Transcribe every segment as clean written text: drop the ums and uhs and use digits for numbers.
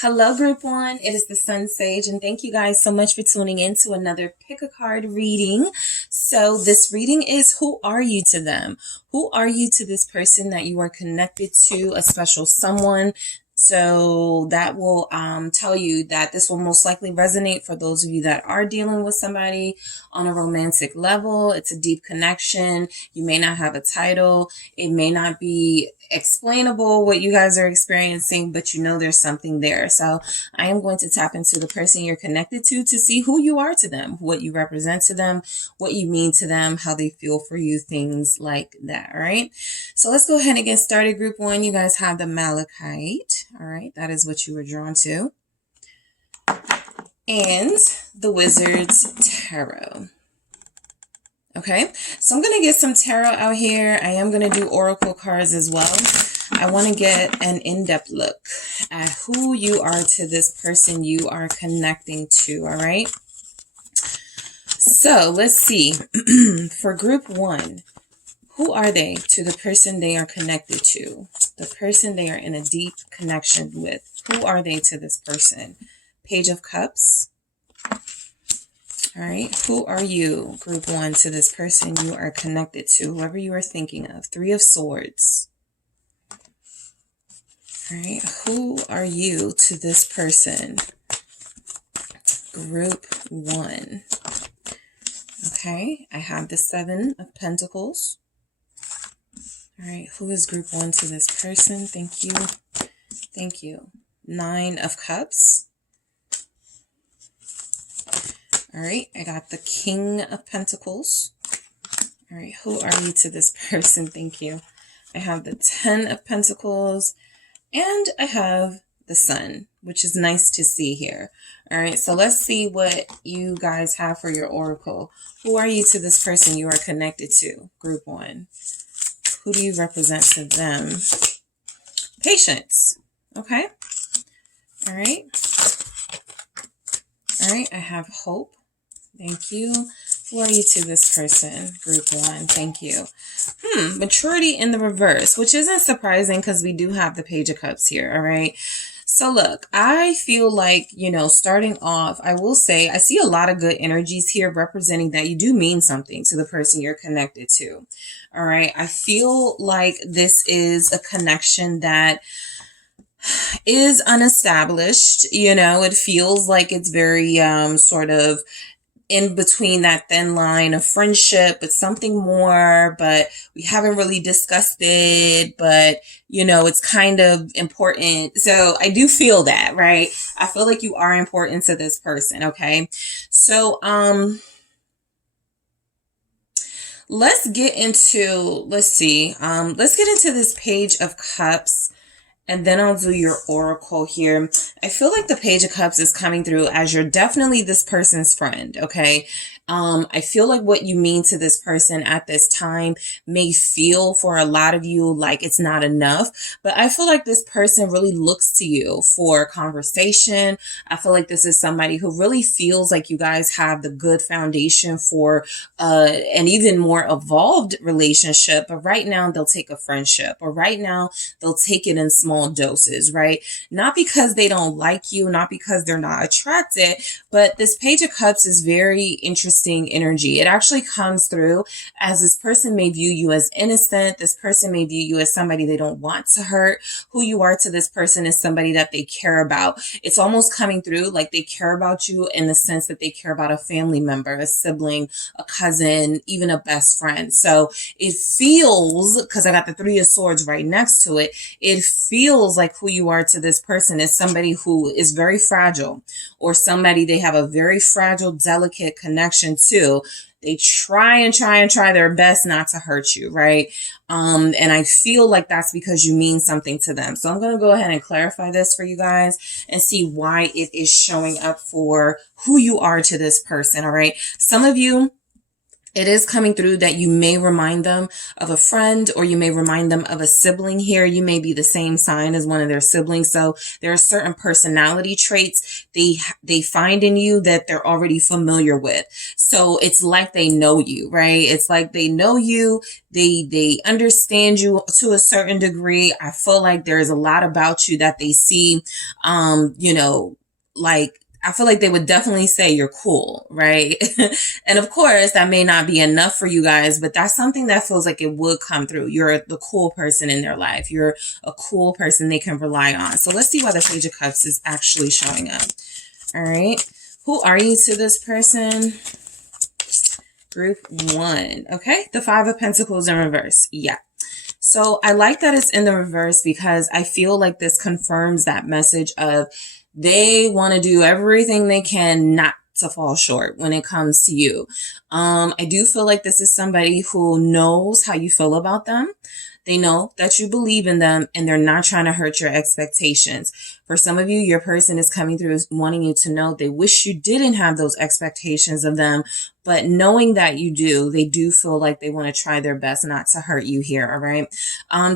Hello, Group 1. It is the SunSage, and thank you guys so much for tuning in to another Pick a Card reading. So this reading is, who are you to them? Who are you to this person that you are connected to, a special someone? So that will tell you that this will most likely resonate for those of you that are dealing with somebody on a romantic level. It's a deep connection. You may not have a title. It may not be explainable what you guys are experiencing, but you know there's something there. So I am going to tap into the person you're connected to see who you are to them, what you represent to them, what you mean to them, how they feel for you, things like that. All right. So let's go ahead and get started. Group 1, you guys have the Malachite. All right. That is what you were drawn to. And the Wizard's Tarot. Okay, so I'm going to get some tarot out here. I am going to do oracle cards as well. I want to get an in-depth look at who you are to this person you are connecting to, all right? So let's see. For Group 1, who are they to the person they are connected to? The person they are in a deep connection with. Who are they to this person? Page of Cups. All right, who are you, Group 1, to this person you are connected to, whoever you are thinking of? 3 of Swords. All right, who are you to this person, Group 1? Okay, I have the 7 of Pentacles. All right, who is Group 1 to this person? Thank you. Thank you. 9 of Cups. All right, I got the King of Pentacles. All right, who are you to this person? Thank you. I have the 10 of Pentacles, and I have the Sun, which is nice to see here. All right, so let's see what you guys have for your oracle. Who are you to this person you are connected to, Group 1? Who do you represent to them? Patience. Okay. All right. All right, I have Hope. Thank you. Who are you to this person, Group 1? Thank you. Maturity in the reverse, which isn't surprising because we do have the Page of Cups here, all right? So look, I feel like, starting off, I will say I see a lot of good energies here representing that you do mean something to the person you're connected to, all right? I feel like this is a connection that is unestablished. It feels like it's very sort of in between that thin line of friendship, but something more, but we haven't really discussed it, but it's kind of important. So I do feel that, right? I feel like you are important to this person. Okay. So, let's get into this Page of Cups. And then I'll do your oracle here. I feel like the Page of Cups is coming through as you're definitely this person's friend, okay? I feel like what you mean to this person at this time may feel for a lot of you like it's not enough, but I feel like this person really looks to you for conversation. I feel like this is somebody who really feels like you guys have the good foundation for an even more evolved relationship, but right now they'll take a friendship, or right now they'll take it in small doses, right? Not because they don't like you, not because they're not attracted, but this Page of Cups is very interesting energy. It actually comes through as this person may view you as innocent. This person may view you as somebody they don't want to hurt. Who you are to this person is somebody that they care about. It's almost coming through like they care about you in the sense that they care about a family member, a sibling, a cousin, even a best friend. So it feels, because I got the 3 of Swords right next to it, it feels like who you are to this person is somebody who is very fragile, or somebody they have a very fragile, delicate connection to. They try their best not to hurt you, right? And I feel like that's because you mean something to them. So I'm going to go ahead and clarify this for you guys and see why it is showing up for who you are to this person, all right? Some of you It is coming through that you may remind them of a friend, or you may remind them of a sibling here. You may be the same sign as one of their siblings. So there are certain personality traits they find in you that they're already familiar with. So it's like they know you, right? It's like they know you. They understand you to a certain degree. I feel like there's a lot about you that they see, like, I feel like they would definitely say you're cool, right? And of course, that may not be enough for you guys, but that's something that feels like it would come through. You're the cool person in their life. You're a cool person they can rely on. So let's see why the Page of Cups is actually showing up. All right. Who are you to this person? Group 1. Okay. The 5 of Pentacles in reverse. Yeah. So I like that it's in the reverse because I feel like this confirms that message of they want to do everything they can not to fall short when it comes to you. I do feel like this is somebody who knows how you feel about them. They know that you believe in them and they're not trying to hurt your expectations. For some of you, your person is coming through wanting you to know they wish you didn't have those expectations of them, but knowing that you do, they do feel like they want to try their best not to hurt you here, all right?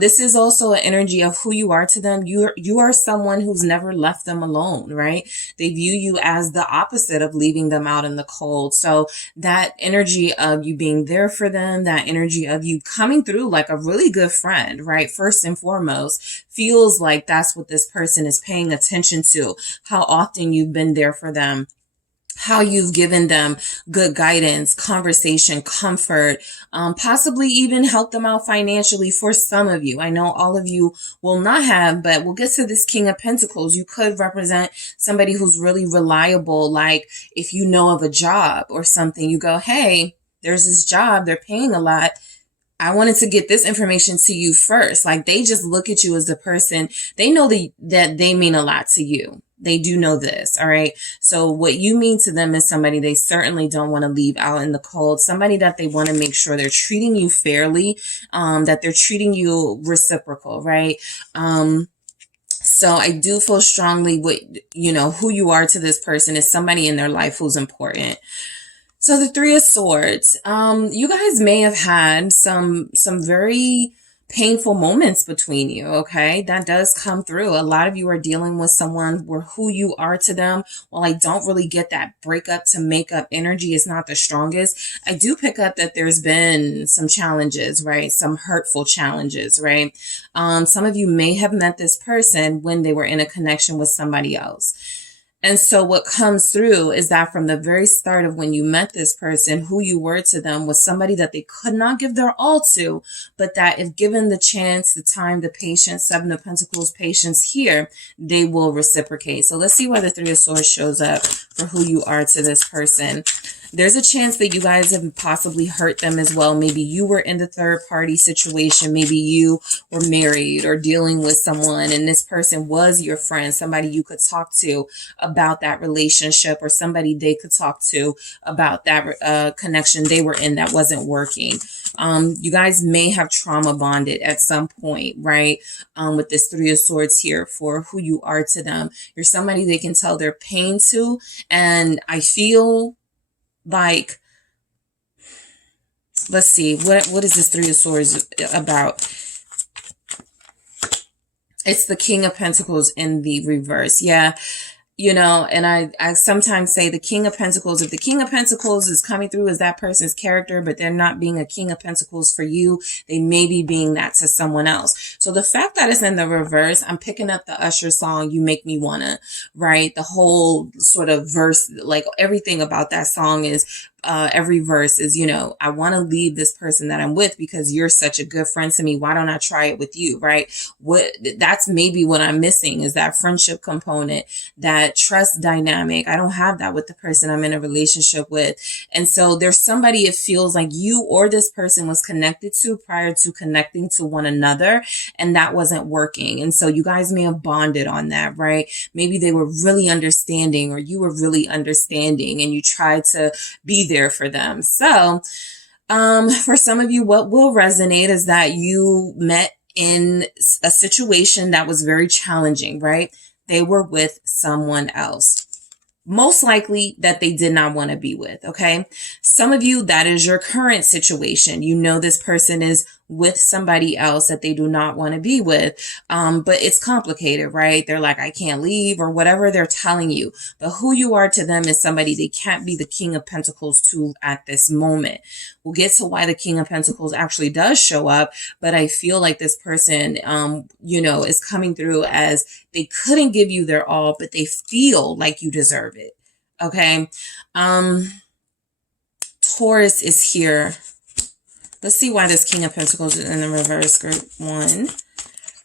This is also an energy of who you are to them. You are someone who's never left them alone, right? They view you as the opposite of leaving them out in the cold. So that energy of you being there for them, that energy of you coming through like a really good friend, right? First and foremost, feels like that's what this person is paying attention to, how often you've been there for them, how you've given them good guidance, conversation, comfort, possibly even help them out financially for some of you. I know all of you will not have, but we'll get to this King of Pentacles. You could represent somebody who's really reliable. Like if you know of a job or something, you go, hey, there's this job, they're paying a lot. I wanted to get this information to you first. Like they just look at you as the person, they know that they mean a lot to you. They do know this, all right? So what you mean to them is somebody they certainly don't want to leave out in the cold, somebody that they want to make sure they're treating you fairly, that they're treating you reciprocal, right? So I do feel strongly with, who you are to this person is somebody in their life who's important. So the 3 of Swords, you guys may have had some very painful moments between you, okay? That does come through. A lot of you are dealing with someone where who you are to them, while I don't really get that breakup to makeup energy is not the strongest, I do pick up that there's been some challenges, right? Some hurtful challenges, right? Some of you may have met this person when they were in a connection with somebody else. And so what comes through is that from the very start of when you met this person, who you were to them was somebody that they could not give their all to, but that if given the chance, the time, the patience, 7 of Pentacles, patience here, they will reciprocate. So let's see why the 3 of Swords shows up for who you are to this person. There's a chance that you guys have possibly hurt them as well. Maybe you were in the third party situation. Maybe you were married or dealing with someone and this person was your friend, somebody you could talk to about that relationship, or somebody they could talk to about that connection they were in that wasn't working. You guys may have trauma bonded at some point, right? With this 3 of Swords here for who you are to them. You're somebody they can tell their pain to. And I feel like, let's see, what is this 3 of Swords about? It's the King of Pentacles in the reverse. Yeah. And I sometimes say the King of Pentacles, if the King of Pentacles is coming through as that person's character, but they're not being a King of Pentacles for you, they may be being that to someone else. So the fact that it's in the reverse, I'm picking up the Usher song, You Make Me Wanna, right? The whole sort of verse, like everything about that song is, every verse is, I want to leave this person that I'm with because you're such a good friend to me. Why don't I try it with you? Right? That's maybe what I'm missing is that friendship component, that trust dynamic. I don't have that with the person I'm in a relationship with. And so there's somebody it feels like you or this person was connected to prior to connecting to one another, and that wasn't working. And so you guys may have bonded on that, right? Maybe they were really understanding, or you were really understanding, and you tried to be there for them. So for some of you, what will resonate is that you met in a situation that was very challenging, right? They were with someone else. most likely that they did not want to be with, okay? Some of you, that is your current situation. You know this person is with somebody else that they do not want to be with, but it's complicated, right? They're like, I can't leave, or whatever they're telling you. But who you are to them is somebody they can't be the King of Pentacles to at this moment. We'll get to why the King of Pentacles actually does show up, but I feel like this person, you know, is coming through as they couldn't give you their all, but they feel like you deserve it, okay? Taurus is here. Let's see why this King of Pentacles is in the reverse, group 1.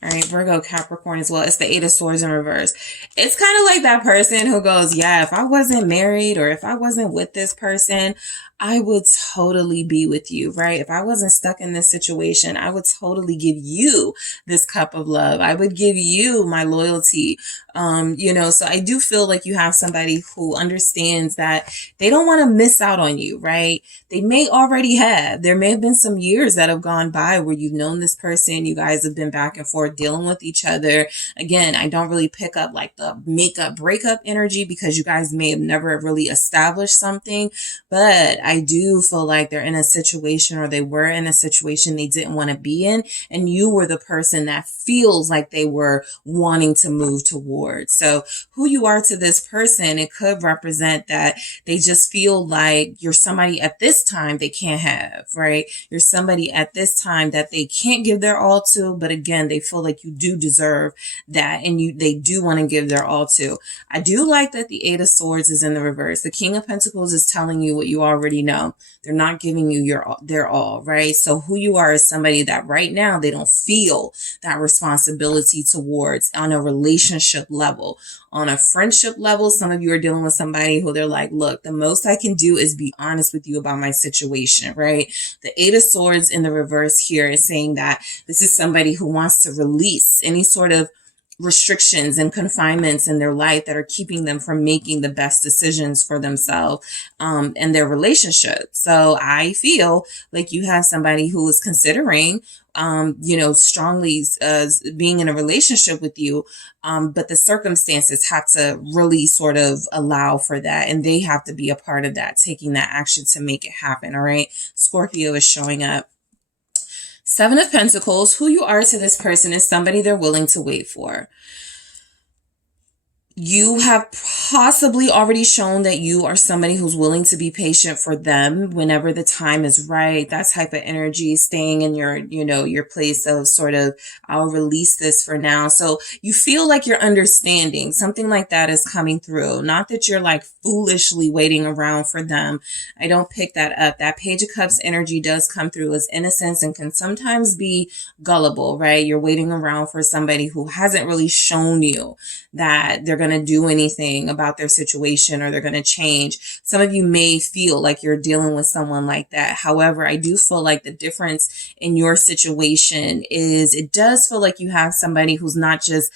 All right, Virgo, Capricorn as well. It's the 8 of Swords in reverse. It's kind of like that person who goes, yeah, if I wasn't married or if I wasn't with this person, I would totally be with you, right? If I wasn't stuck in this situation, I would totally give you this cup of love. I would give you my loyalty. You know, so I do feel like you have somebody who understands that they don't want to miss out on you, right? They may already have. There may have been some years that have gone by where you've known this person. You guys have been back and forth dealing with each other. Again, I don't really pick up like the makeup breakup energy because you guys may have never really established something, but I do feel like they're in a situation, or they were in a situation they didn't want to be in, and you were the person that feels like they were wanting to move towards. So who you are to this person, it could represent that they just feel like you're somebody at this time they can't have, right? You're somebody at this time that they can't give their all to, but again, they feel like you do deserve that, and they do want to give their all to. I do like that the 8 of Swords is in the reverse. The King of Pentacles is telling you what you already know. They're not giving you their all, right? So who you are is somebody that right now they don't feel that responsibility towards on a relationship level. On a friendship level, some of you are dealing with somebody who they're like, look, the most I can do is be honest with you about my situation, right? The 8 of Swords in the reverse here is saying that this is somebody who wants to release any sort of restrictions and confinements in their life that are keeping them from making the best decisions for themselves and their relationship. So I feel like you have somebody who is considering you know, strongly being in a relationship with you, but the circumstances have to really sort of allow for that, and they have to be a part of that, taking that action to make it happen. All right, Scorpio is showing up. 7 of Pentacles, who you are to this person is somebody they're willing to wait for. You have possibly already shown that you are somebody who's willing to be patient for them whenever the time is right. That type of energy, staying in your, you know, your place of sort of, I'll release this for now. So you feel like you're understanding. Something like that is coming through. Not that you're like foolishly waiting around for them. I don't pick that up. That Page of Cups energy does come through as innocence and can sometimes be gullible, right? You're waiting around for somebody who hasn't really shown you that they're going to do anything about their situation or they're going to change. Some of you may feel like you're dealing with someone like that. However, I do feel like the difference in your situation is it does feel like you have somebody who's not just,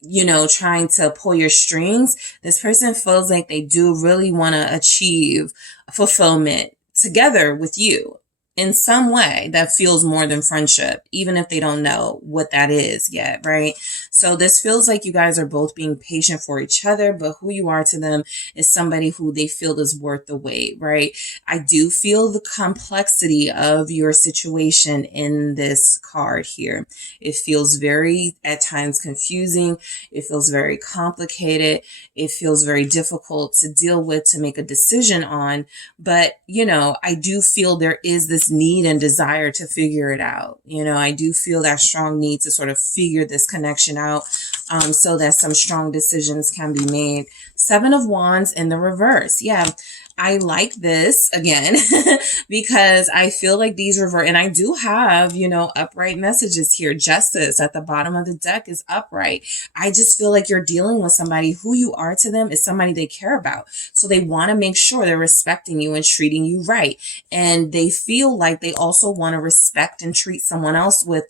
you know, trying to pull your strings. This person feels like they do really want to achieve fulfillment together with you in some way that feels more than friendship, even if they don't know what that is yet, right? So this feels like you guys are both being patient for each other, but who you are to them is somebody who they feel is worth the wait, right? I do feel the complexity of your situation in this card here. It feels very, at times, confusing. It feels very complicated. It feels very difficult to deal with, to make a decision on. But, you know, I do feel there is this need and desire to figure it out. You know, I do feel that strong need to sort of figure this connection out so that some strong decisions can be made. 7 of Wands in the reverse. Yeah. I like this again because I feel like these revert, and I do have, you know, upright messages here. Justice at the bottom of the deck is upright. I just feel like you're dealing with somebody who you are to them is somebody they care about. So they want to make sure they're respecting you and treating you right. And they feel like they also want to respect and treat someone else with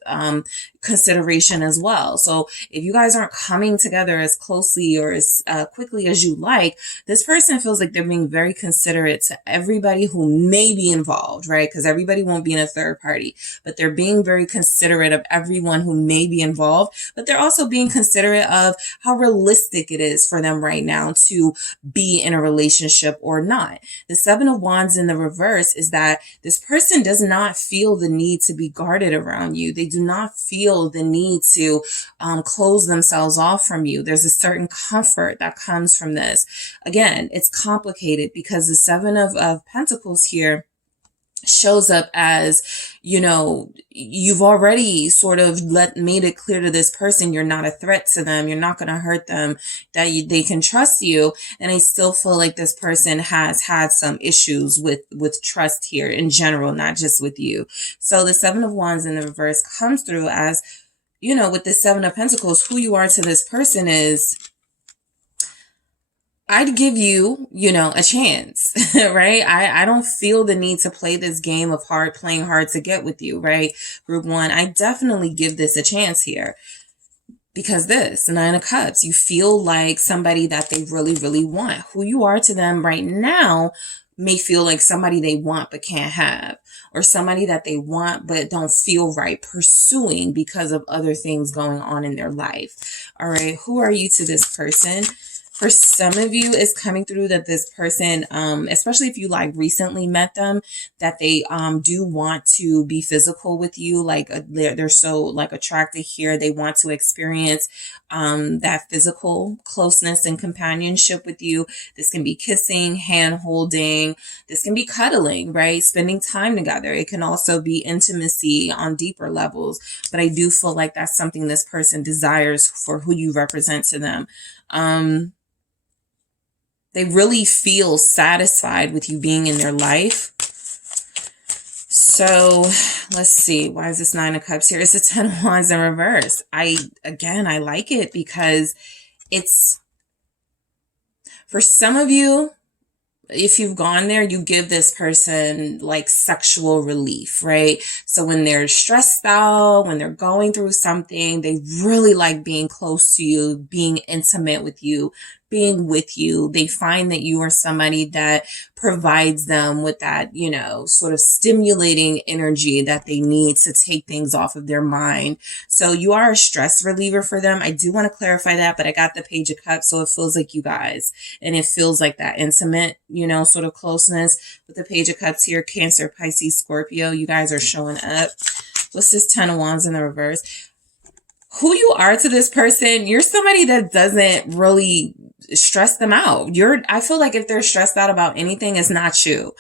consideration as well. So if you guys are aren't coming together as closely or as quickly as you like, this person feels like they're being very considerate to everybody who may be involved, right? Because everybody won't be in a third party, but they're being very considerate of everyone who may be involved, but they're also being considerate of how realistic it is for them right now to be in a relationship or not. The Seven of Wands in the reverse is that this person does not feel the need to be guarded around you. They do not feel the need to close themselves off from you. There's a certain comfort that comes from this. Again, it's complicated because the Seven of Pentacles here shows up as, you know, you've already sort of made it clear to this person you're not a threat to them, you're not going to hurt them, that they can trust you. And I still feel like this person has had some issues with trust here in general, not just with you. So the Seven of Wands in the reverse comes through as, you know, with the Seven of Pentacles, who you are to this person is, I'd give you, you know, a chance, right? I don't feel the need to play this game of playing hard to get with you, right? Group 1, I definitely give this a chance here. Because this, Nine of Cups, you feel like somebody that they really, really want. Who you are to them right now may feel like somebody they want but can't have. Or somebody that they want but don't feel right pursuing because of other things going on in their life. All right, who are you to this person? For some of you, it's coming through that this person, especially if you like recently met them, that they do want to be physical with you. Like they're so like attracted here. They want to experience that physical closeness and companionship with you. This can be kissing, hand holding. This can be cuddling, right? Spending time together. It can also be intimacy on deeper levels. But I do feel like that's something this person desires for who you represent to them. They really feel satisfied with you being in their life. So let's see. Why is this Nine of Cups here? It's a Ten of Wands in reverse. I like it because it's, for some of you, if you've gone there, you give this person like sexual relief, right? So when they're stressed out, when they're going through something, they really like being close to you, being intimate with you, being with you. They find that you are somebody that provides them with that, you know, sort of stimulating energy that they need to take things off of their mind. So you are a stress reliever for them. I do want to clarify that, but I got the Page of Cups, so it feels like you guys, and it feels like that intimate, you know, sort of closeness. With the Page of Cups here, Cancer, Pisces, Scorpio, you guys are showing up. What's this Ten of Wands in the reverse? Who you are to this person, you're somebody that doesn't really stress them out. I feel like if they're stressed out about anything, it's not you.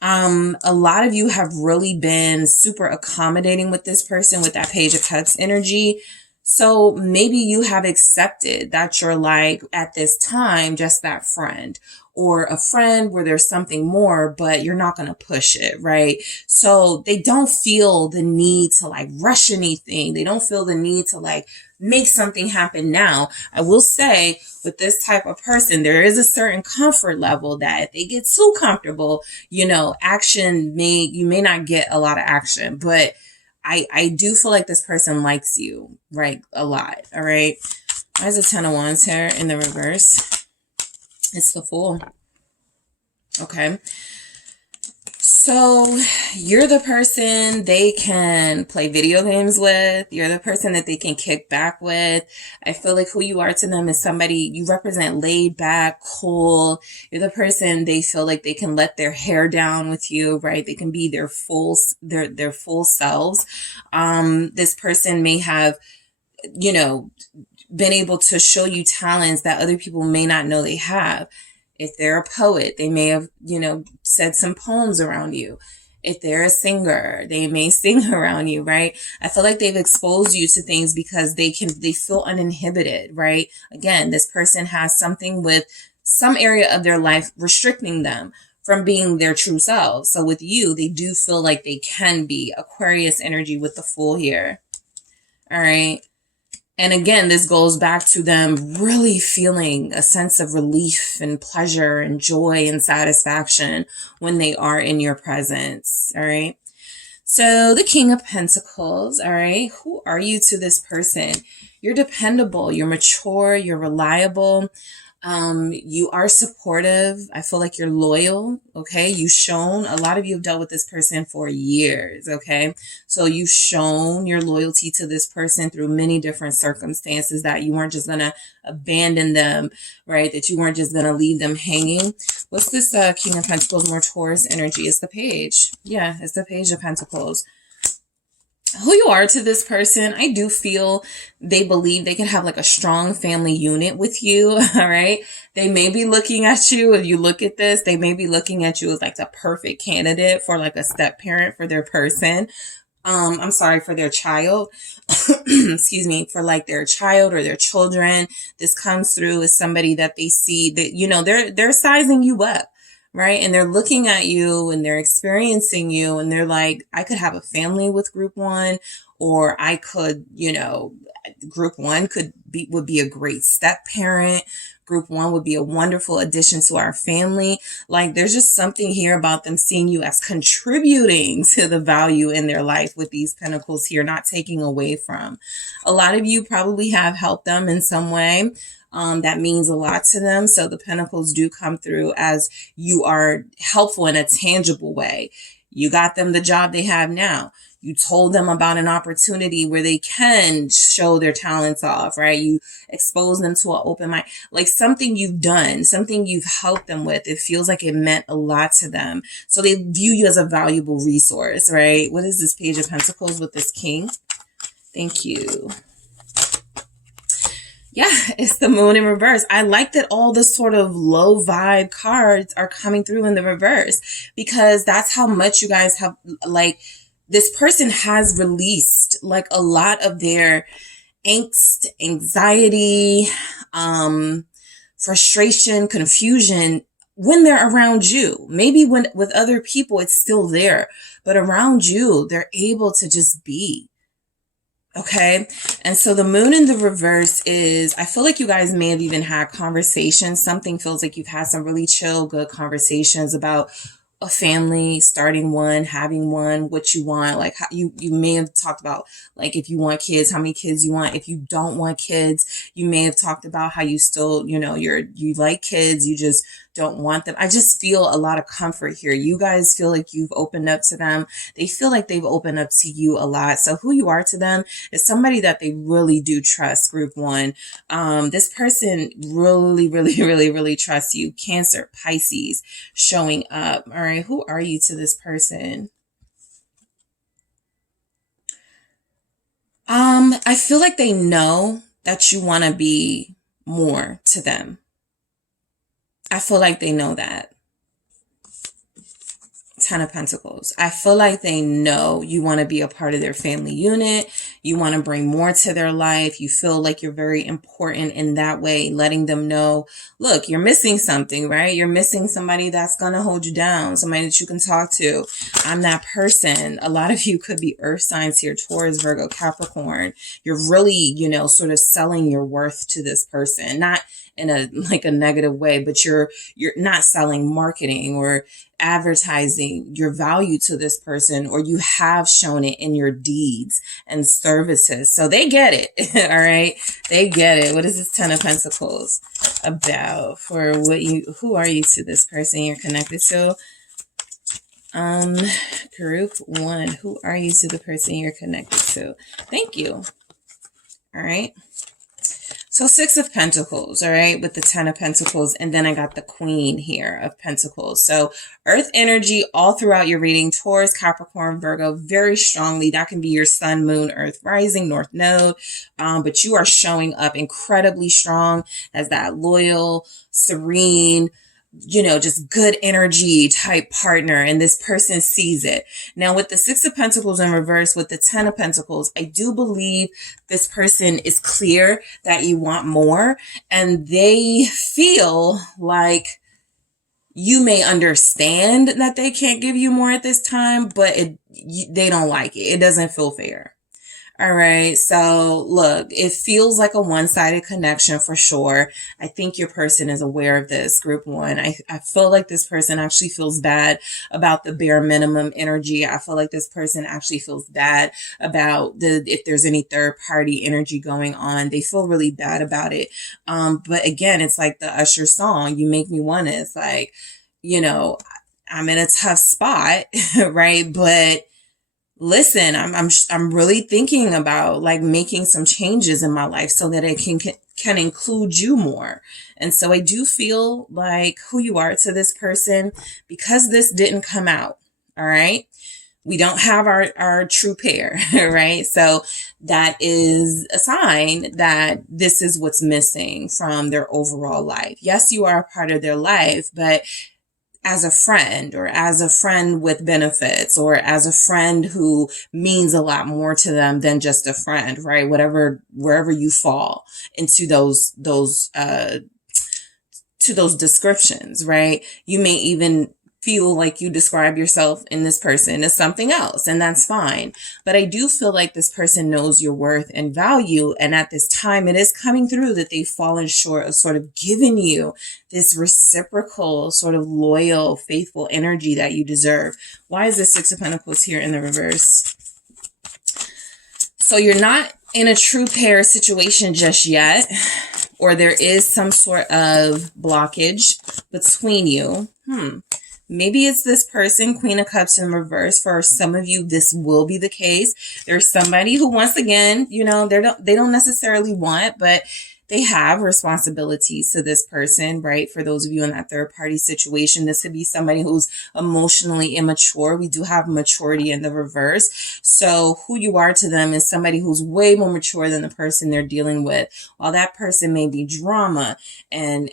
A lot of you have really been super accommodating with this person with that Page of Cups energy. So maybe you have accepted that you're like, at this time, just that friend, or a friend where there's something more, but you're not going to push it, right? So they don't feel the need to like rush anything. They don't feel the need to like make something happen now. I will say with this type of person, there is a certain comfort level that if they get too comfortable, you know, you may not get a lot of action, but I do feel like this person likes you, right? A lot. All right. There's a Ten of Wands here in the reverse. It's the Fool. Okay. So you're the person they can play video games with. You're the person that they can kick back with. I feel like who you are to them is somebody you represent, laid back, cool. You're the person they feel like they can let their hair down with you, right? They can be their full selves. This person may have, you know, been able to show you talents that other people may not know they have. If they're a poet, they may have, you know, said some poems around you. If they're a singer, they may sing around you, right? I feel like they've exposed you to things because they feel uninhibited, right? Again, this person has something with some area of their life restricting them from being their true selves. So with you, they do feel like they can be. Aquarius energy with the Fool here. All right. And again, this goes back to them really feeling a sense of relief and pleasure and joy and satisfaction when they are in your presence. All right. So the King of Pentacles, all right, who are you to this person? You're dependable, you're mature, you're reliable. You are supportive. I feel like you're loyal. Okay. You've shown, a lot of you have dealt with this person for years. Okay. So you've shown your loyalty to this person through many different circumstances, that you weren't just going to abandon them, right? That you weren't just going to leave them hanging. What's this King of Pentacles, more Taurus energy? It's the Page. Yeah, it's the Page of Pentacles. Who you are to this person, I do feel they believe they can have like a strong family unit with you. All right. They may be looking at you, if you look at this, they may be looking at you as like the perfect candidate for like a step parent for their person. I'm sorry, for their child. Excuse me, for like their child or their children. This comes through as somebody that they see that, you know, they're sizing you up. Right. And they're looking at you and they're experiencing you and they're like, I could have a family with group one, or I could, you know, group one would be a great step parent. Group one would be a wonderful addition to our family. Like there's just something here about them seeing you as contributing to the value in their life with these pentacles here, not taking away from. A lot of you probably have helped them in some way. That means a lot to them. So the pentacles do come through as you are helpful in a tangible way. You got them the job they have now. You told them about an opportunity where they can show their talents off, right? You expose them to an open mind, like something you've done, something you've helped them with. It feels like it meant a lot to them. So they view you as a valuable resource, right? What is this Page of Pentacles with this King? Thank you. Yeah, it's the Moon in reverse. I like that all the sort of low vibe cards are coming through in the reverse, because that's how much you guys have, like, this person has released like a lot of their angst, anxiety, frustration, confusion when they're around you. Maybe when with other people, it's still there, but around you, they're able to just be. Okay. And so the Moon in the reverse is, I feel like you guys may have even had conversations. Something feels like you've had some really chill, good conversations about a family, starting one, having one, what you want. Like how you may have talked about, like, if you want kids, how many kids you want. If you don't want kids, you may have talked about how you still, you know, you like kids, you just don't want them. I just feel a lot of comfort here. You guys feel like you've opened up to them. They feel like they've opened up to you a lot. So who you are to them is somebody that they really do trust, group one. This person really, really, really, really trusts you. Cancer, Pisces, showing up. All right. Who are you to this person? I feel like they know that you want to be more to them. I feel like they know that. Ten of Pentacles. I feel like they know you want to be a part of their family unit. You want to bring more to their life. You feel like you're very important in that way, letting them know, look, you're missing something, right? You're missing somebody that's going to hold you down, somebody that you can talk to. I'm that person. A lot of you could be earth signs here, Taurus, Virgo, Capricorn. You're really, you know, sort of selling your worth to this person, not in a like a negative way, but you're not selling, marketing or advertising your value to this person, or you have shown it in your deeds and services. So they get it. All right. They get it. What is this Ten of Pentacles about? For what who are you to this person you're connected to? Group one, who are you to the person you're connected to? Thank you. All right. So Six of Pentacles, all right, with the Ten of Pentacles. And then I got the Queen here of Pentacles. So Earth energy all throughout your reading, Taurus, Capricorn, Virgo, very strongly. That can be your Sun, Moon, Earth, Rising, North Node. But you are showing up incredibly strong as that loyal, serene, you know, just good energy type partner, and this person sees it. Now with the Six of Pentacles in reverse, with the Ten of Pentacles, I do believe this person is clear that you want more, and they feel like you may understand that they can't give you more at this time, but they don't like it. It doesn't feel fair. All right. So look, it feels like a one-sided connection for sure. I think your person is aware of this, group one. I feel like this person actually feels bad about the bare minimum energy. I feel like this person actually feels bad about if there's any third party energy going on. They feel really bad about it. But again, it's like the Usher song, "You Make Me Wanna." It's like, I'm in a tough spot, right? But listen, I'm really thinking about like making some changes in my life so that it can include you more. And so I do feel like who you are to this person, because this didn't come out. All right. We don't have our true pair, right? So that is a sign that this is what's missing from their overall life. Yes, you are a part of their life, but as a friend, or as a friend with benefits, or as a friend who means a lot more to them than just a friend, right? Wherever you fall into to those descriptions, right? You may even feel like you describe yourself in this person as something else, and that's fine. But I do feel like this person knows your worth and value, and at this time it is coming through that they've fallen short of sort of giving you this reciprocal, sort of loyal, faithful energy that you deserve. Why is the Six of Pentacles here in the reverse? So you're not in a true pair situation just yet, or there is some sort of blockage between you. Maybe it's this person, Queen of Cups in reverse. For some of you, this will be the case. There's somebody who, once again, they don't necessarily want, but they have responsibilities to this person, right? For those of you in that third party situation, this could be somebody who's emotionally immature. We do have maturity in the reverse. So who you are to them is somebody who's way more mature than the person they're dealing with. While that person may be drama and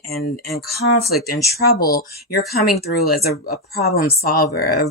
conflict and trouble, you're coming through as a problem solver,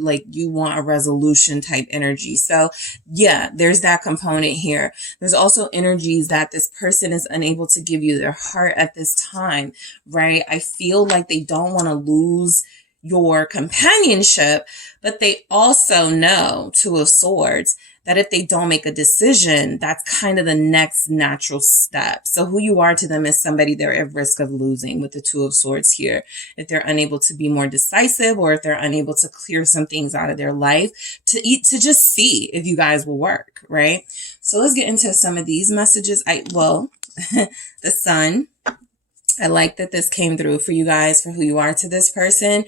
like you want a resolution type energy. So yeah, there's that component here. There's also energies that this person is unable to give you their heart at this time, right? I feel like they don't want to lose your companionship, but they also know, Two of Swords, that if they don't make a decision, that's kind of the next natural step. So who you are to them is somebody they're at risk of losing with the Two of Swords here. If they're unable to be more decisive, or if they're unable to clear some things out of their life to just see if you guys will work, right? So let's get into some of these messages. The Sun. I like that this came through for you guys, for who you are to this person.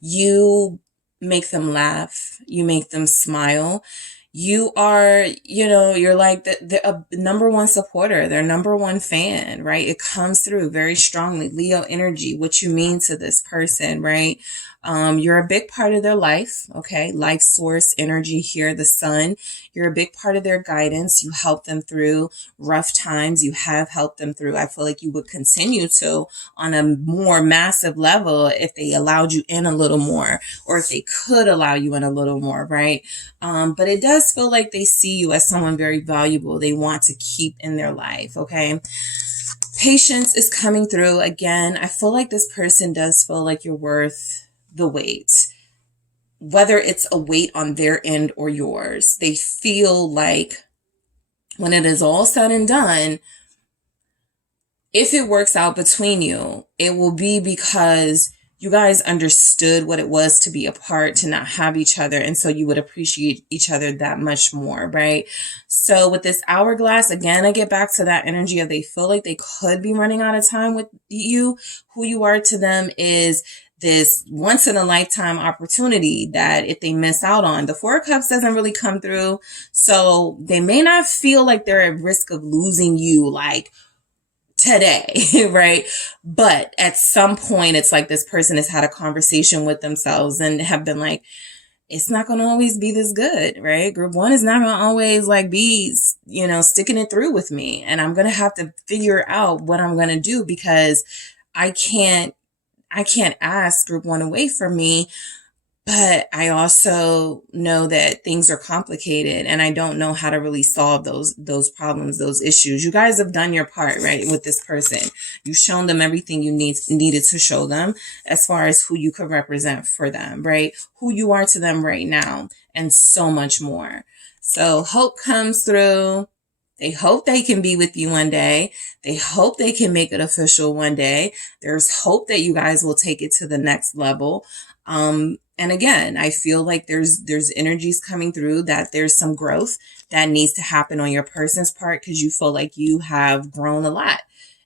You make them laugh. You make them smile. You are, you're like the number one supporter, their number one fan, right? It comes through very strongly. Leo energy, what you mean to this person, right? You're a big part of their life, okay? Life source energy here, the Sun. You're a big part of their guidance. You help them through rough times. You have helped them through. I feel like you would continue to on a more massive level if they allowed you in a little more, or if they could allow you in a little more, right? But it does feel like they see you as someone very valuable. They want to keep in their life, okay? Patience is coming through again. I feel like this person does feel like you're worth the weight, whether it's a weight on their end or yours. They feel like when it is all said and done, if it works out between you, it will be because you guys understood what it was to be apart, to not have each other. And so you would appreciate each other that much more, right? So with this hourglass, again, I get back to that energy of they feel like they could be running out of time with you. Who you are to them is this once in a lifetime opportunity that if they miss out on, the Four of Cups doesn't really come through. So they may not feel like they're at risk of losing you like today, right? But at some point, it's like this person has had a conversation with themselves and have been like, it's not going to always be this good, right? Group one is not going to always like be, sticking it through with me. And I'm going to have to figure out what I'm going to do, because I can't ask group one away from me, but I also know that things are complicated and I don't know how to really solve those problems, those issues. You guys have done your part, right? With this person, you've shown them everything you needed to show them as far as who you could represent for them, right? Who you are to them right now, and so much more. So hope comes through. They hope they can be with you one day. They hope they can make it official one day. There's hope that you guys will take it to the next level. And again, I feel like there's energies coming through that there's some growth that needs to happen on your person's part because you feel like you have grown a lot.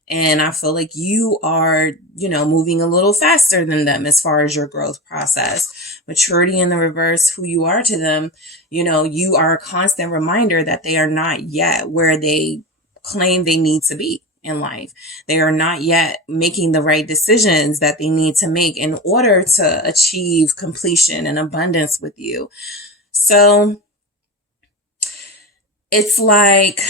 And I feel like you are, moving a little faster than them as far as your growth process. Maturity in the reverse, who you are to them, you are a constant reminder that they are not yet where they claim they need to be in life. They are not yet making the right decisions that they need to make in order to achieve completion and abundance with you. So it's like,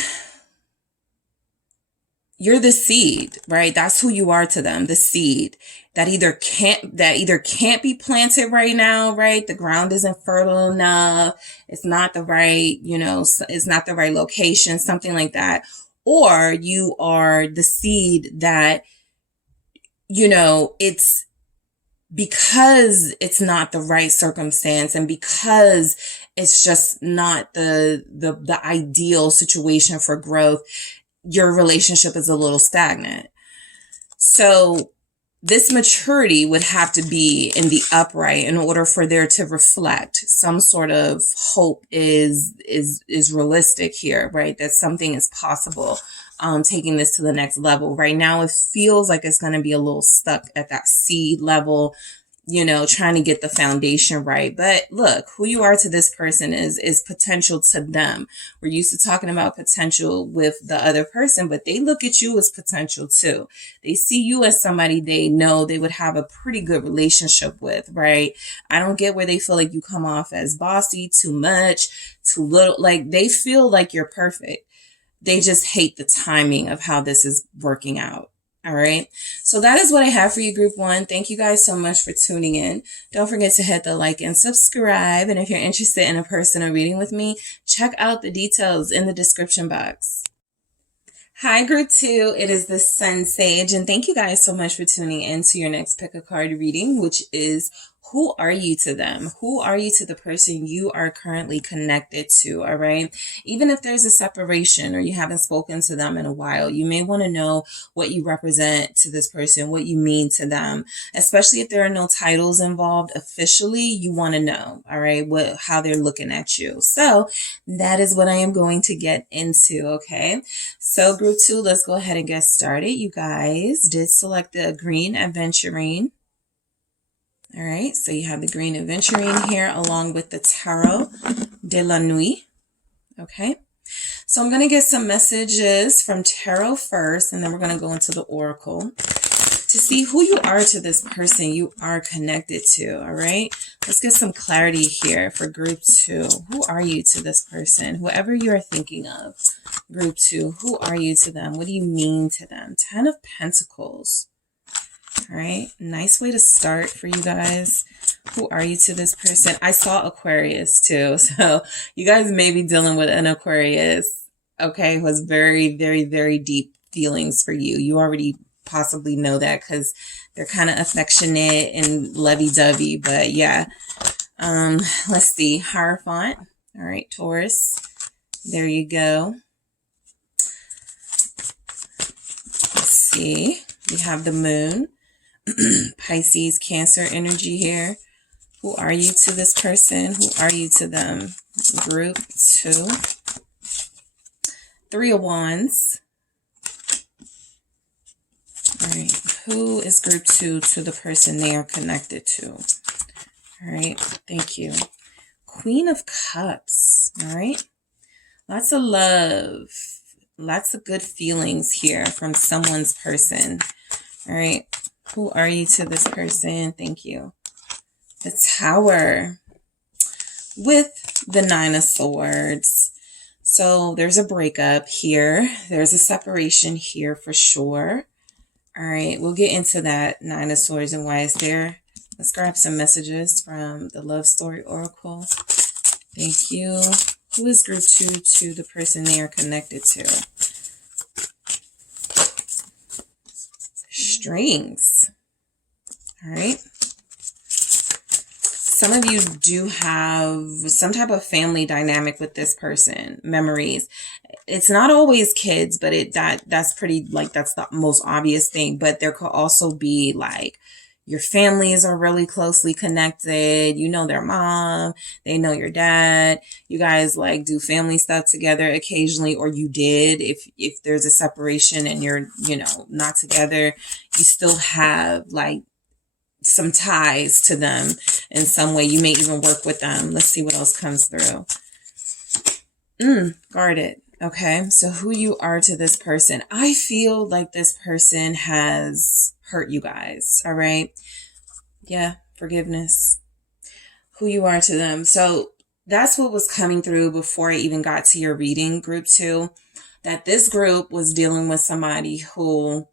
you're the seed, right? That's who you are to them, the seed that either can't be planted right now, right? The ground isn't fertile enough. It's not the right, it's not the right location, something like that. Or you are the seed that, it's because it's not the right circumstance and because it's just not the ideal situation for growth, your relationship is a little stagnant. So this maturity would have to be in the upright in order for there to reflect some sort of hope is realistic here, right? That something is possible, taking this to the next level. Right now, it feels like it's going to be a little stuck at that seed level, trying to get the foundation right. But look, who you are to this person is potential to them. We're used to talking about potential with the other person, but they look at you as potential too. They see you as somebody they know they would have a pretty good relationship with, right? I don't get where they feel like you come off as bossy, too much, too little. Like they feel like you're perfect. They just hate the timing of how this is working out. All right. So that is what I have for you, group one. Thank you guys so much for tuning in. Don't forget to hit the like and subscribe. And if you're interested in a personal reading with me, check out the details in the description box. Hi, group two. It is the SunSage. And thank you guys so much for tuning in to your next pick a card reading, which is who are you to them? Who are you to the person you are currently connected to? All right. Even if there's a separation or you haven't spoken to them in a while, you may want to know what you represent to this person, what you mean to them, especially if there are no titles involved officially. You want to know, all right, how they're looking at you. So that is what I am going to get into. Okay. So group two, let's go ahead and get started. You guys did select the green aventurine. All right, so you have the green aventurine here along with the Tarot de la Nuit. Okay, so I'm going to get some messages from Tarot first, and then we're going to go into the Oracle to see who you are to this person you are connected to. All right, let's get some clarity here for group two. Who are you to this person? Whoever you are thinking of, group two, who are you to them? What do you mean to them? 10 of Pentacles. All right, nice way to start for you guys. Who are you to this person? I saw Aquarius too. So you guys may be dealing with an Aquarius, okay, who has very, very, very deep feelings for you. You already possibly know that because they're kind of affectionate and lovey-dovey. But yeah, let's see. Hierophant. All right, Taurus. There you go. Let's see. We have the Moon. Pisces, Cancer energy here. Who are you to this person? Who are you to them? Group two. 3 of Wands. All right. Who is group two to the person they are connected to? All right. Thank you. Queen of Cups. All right. Lots of love. Lots of good feelings here from someone's person. All right. Who are you to this person? Thank you. The Tower with the 9 of Swords. So there's a breakup here. There's a separation here for sure. All right. We'll get into that 9 of Swords and why it's there. Let's grab some messages from the Love Story Oracle. Thank you. Who is group two to the person they are connected to? Strings. All right. some of you do have some type of family dynamic with this person, memories. It's not always kids, but that's pretty, like, that's the most obvious thing. But there could also be like your families are really closely connected. You know their mom, they know your dad. You guys like do family stuff together occasionally, or you did. If there's a separation and you're, you know, not together, you still have like some ties to them in some way. You may even work with them. Let's see what else comes through. Guarded. Okay, so who you are to this person. I feel like this person has hurt you guys, all right? Yeah, forgiveness. Who you are to them. So that's what was coming through before I even got to your reading, group 2, that this group was dealing with somebody who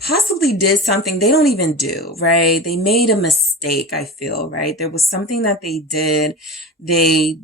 possibly did something they don't even do, right? They made a mistake, I feel, right? There was something that they did. They,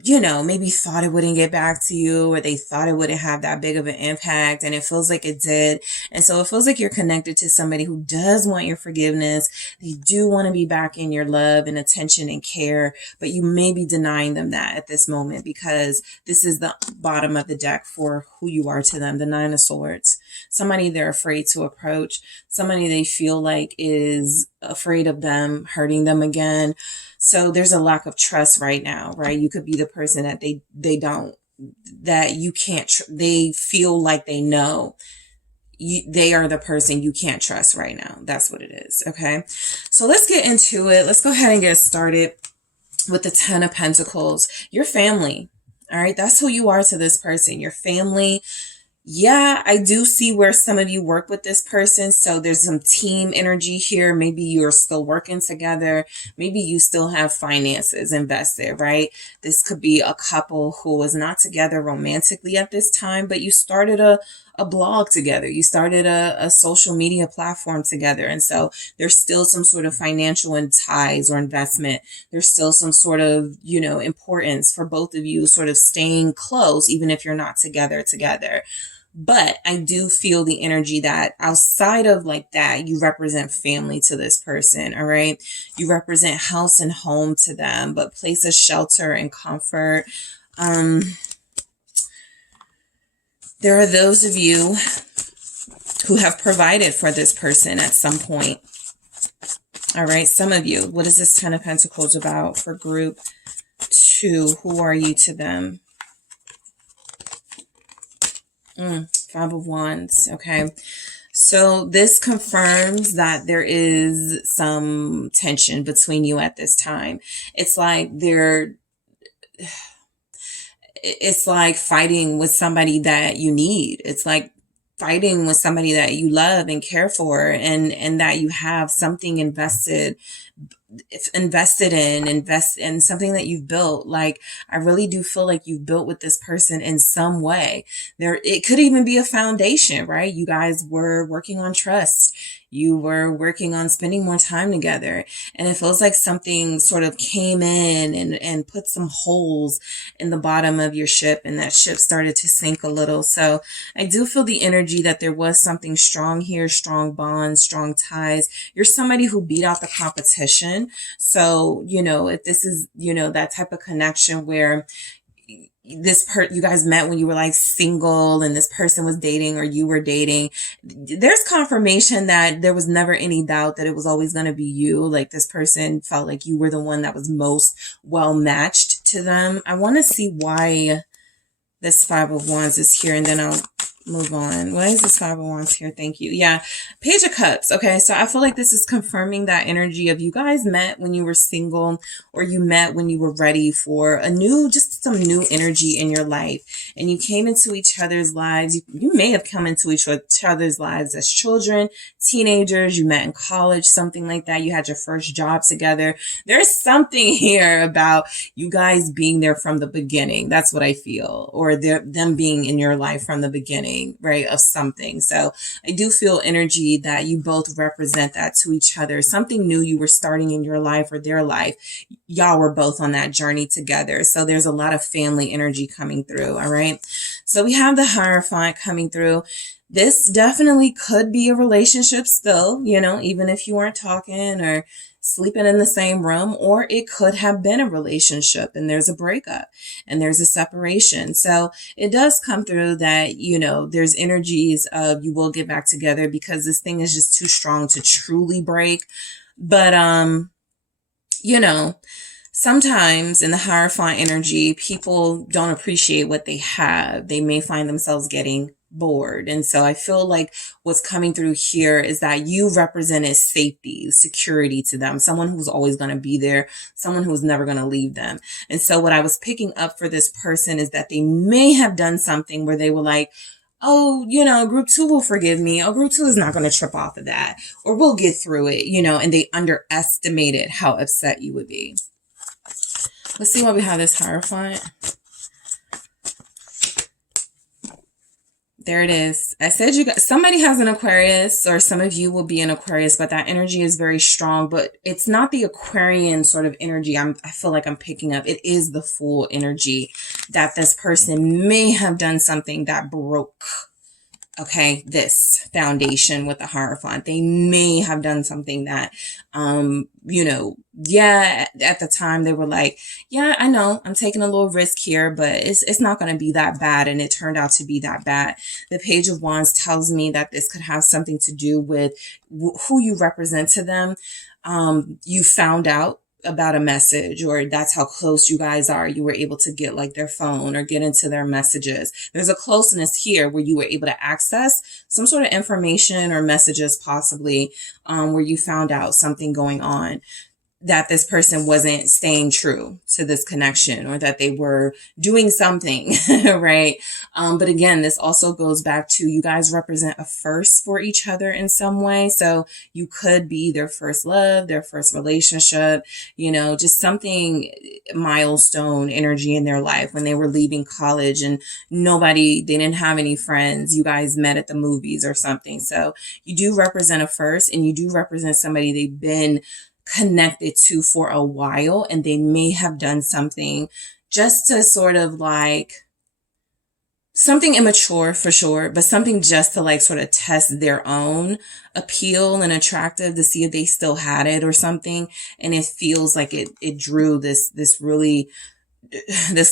you know, maybe thought it wouldn't get back to you, or they thought it wouldn't have that big of an impact, and it feels like it did. And so it feels like you're connected to somebody who does want your forgiveness. They do want to be back in your love and attention and care, but you may be denying them that at this moment, because this is the bottom of the deck for who you are to them, the 9 of Swords. Somebody they're afraid to approach, somebody they feel like is afraid of them hurting them again. So there's a lack of trust right now, right? You could be the person that they don't, that you can't, they feel like they know they are the person you can't trust right now. That's what it is. Okay. So let's get into it. Let's go ahead and get started with the 10 of Pentacles. Your family. All right. That's who you are to this person. Your family. Yeah, I do see where some of you work with this person. So there's some team energy here. Maybe you're still working together. Maybe you still have finances invested, right? This could be a couple who is not together romantically at this time, but you started a blog together. You started a social media platform together. And so there's still some sort of financial ties or investment. There's still some sort of, you know, importance for both of you sort of staying close, even if you're not together. But I do feel the energy that outside of like that, you represent family to this person. All right. You represent house and home to them, but place of shelter and comfort. There are those of you who have provided for this person at some point. All right. Some of you, what is this 10 of Pentacles about for group 2? Who are you to them? 5 of Wands. Okay. So this confirms that there is some tension between you at this time. It's like it's like fighting with somebody that you need. It's like fighting with somebody that you love and care for, and that you have something invested in something that you've built. Like, I really do feel like you've built with this person in some way. It could even be a foundation, right? You guys were working on trust. You were working on spending more time together, and it feels like something sort of came in and put some holes in the bottom of your ship, and that ship started to sink a little. So I do feel the energy that there was something strong here, strong bonds, strong ties. You're somebody who beat out the competition. So, you know, if this is, you know, that type of connection where you guys met when you were like single and this person was dating or you were dating, there's confirmation that there was never any doubt that it was always going to be you. Like, this person felt like you were the one that was most well matched to them. I want to see why this 5 of Wands is here, and then I'll move on. Why is this 5 of Wands here? Thank you. Yeah. Page of Cups. Okay. So I feel like this is confirming that energy of you guys met when you were single, or you met when you were ready for just some new energy in your life, and you came into each other's lives. You may have come into each other's lives as children, teenagers, you met in college, something like that. You had your first job together. There's something here about you guys being there from the beginning. That's what I feel. Or them being in your life from the beginning, right, of something. So I do feel energy that you both represent that to each other. Something new you were starting in your life or their life. Y'all were both on that journey together. So there's a lot of family energy coming through. All right. So we have the Hierophant coming through. This definitely could be a relationship still, you know, even if you weren't talking, or sleeping in the same room, or it could have been a relationship and there's a breakup and there's a separation. So it does come through that, you know, there's energies of you will get back together because this thing is just too strong to truly break. But, you know, sometimes in the Hierophant energy, people don't appreciate what they have. They may find themselves getting bored. And so I feel like what's coming through here is that you represented safety, security to them, someone who's always going to be there, someone who's never going to leave them. And so what I was picking up for this person is that they may have done something where they were like, oh, you know, group 2 will forgive me. Oh, group 2 is not going to trip off of that, or we'll get through it, you know, and they underestimated how upset you would be. Let's see why we have this Hierophant. There it is. I said you guys, somebody has an Aquarius, or some of you will be an Aquarius, but that energy is very strong, but it's not the Aquarian sort of energy I feel like I'm picking up. It is the Fool energy, that this person may have done something that broke, okay, this foundation with the Hierophant. They may have done something that, you know, yeah, at the time they were like, yeah, I know I'm taking a little risk here, but it's not going to be that bad. And it turned out to be that bad. The Page of Wands tells me that this could have something to do with who you represent to them. You found out about a message, or that's how close you guys are. You were able to get like their phone or get into their messages. There's a closeness here where you were able to access some sort of information or messages, possibly, where you found out something going on, that this person wasn't staying true to this connection, or that they were doing something, right? But again, this also goes back to you guys represent a first for each other in some way. So you could be their first love, their first relationship, you know, just something milestone energy in their life when they were leaving college and they didn't have any friends. You guys met at the movies or something. So you do represent a first, and you do represent somebody they've been connected to for a while, and they may have done something just to sort of like something immature for sure, but something just to like sort of test their own appeal and attractive to see if they still had it or something. And it feels like it drew this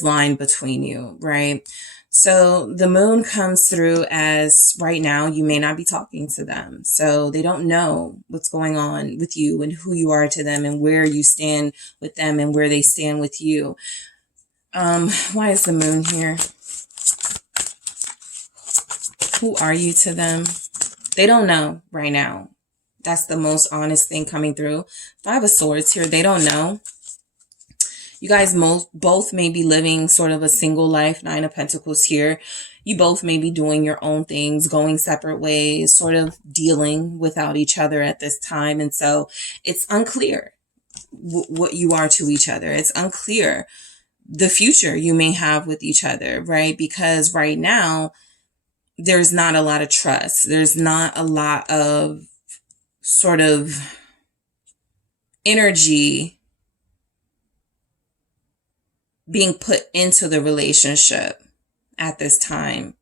line between you, right? So the moon comes through as right now, you may not be talking to them. So they don't know what's going on with you and who you are to them and where you stand with them and where they stand with you. Why is the moon here? Who are you to them? They don't know right now. That's the most honest thing coming through. 5 of Swords here. They don't know. You guys both may be living sort of a single life. 9 of Pentacles here. You both may be doing your own things, going separate ways, sort of dealing without each other at this time. And so it's unclear what you are to each other. It's unclear the future you may have with each other, right? Because right now, there's not a lot of trust. There's not a lot of sort of energy being put into the relationship at this time.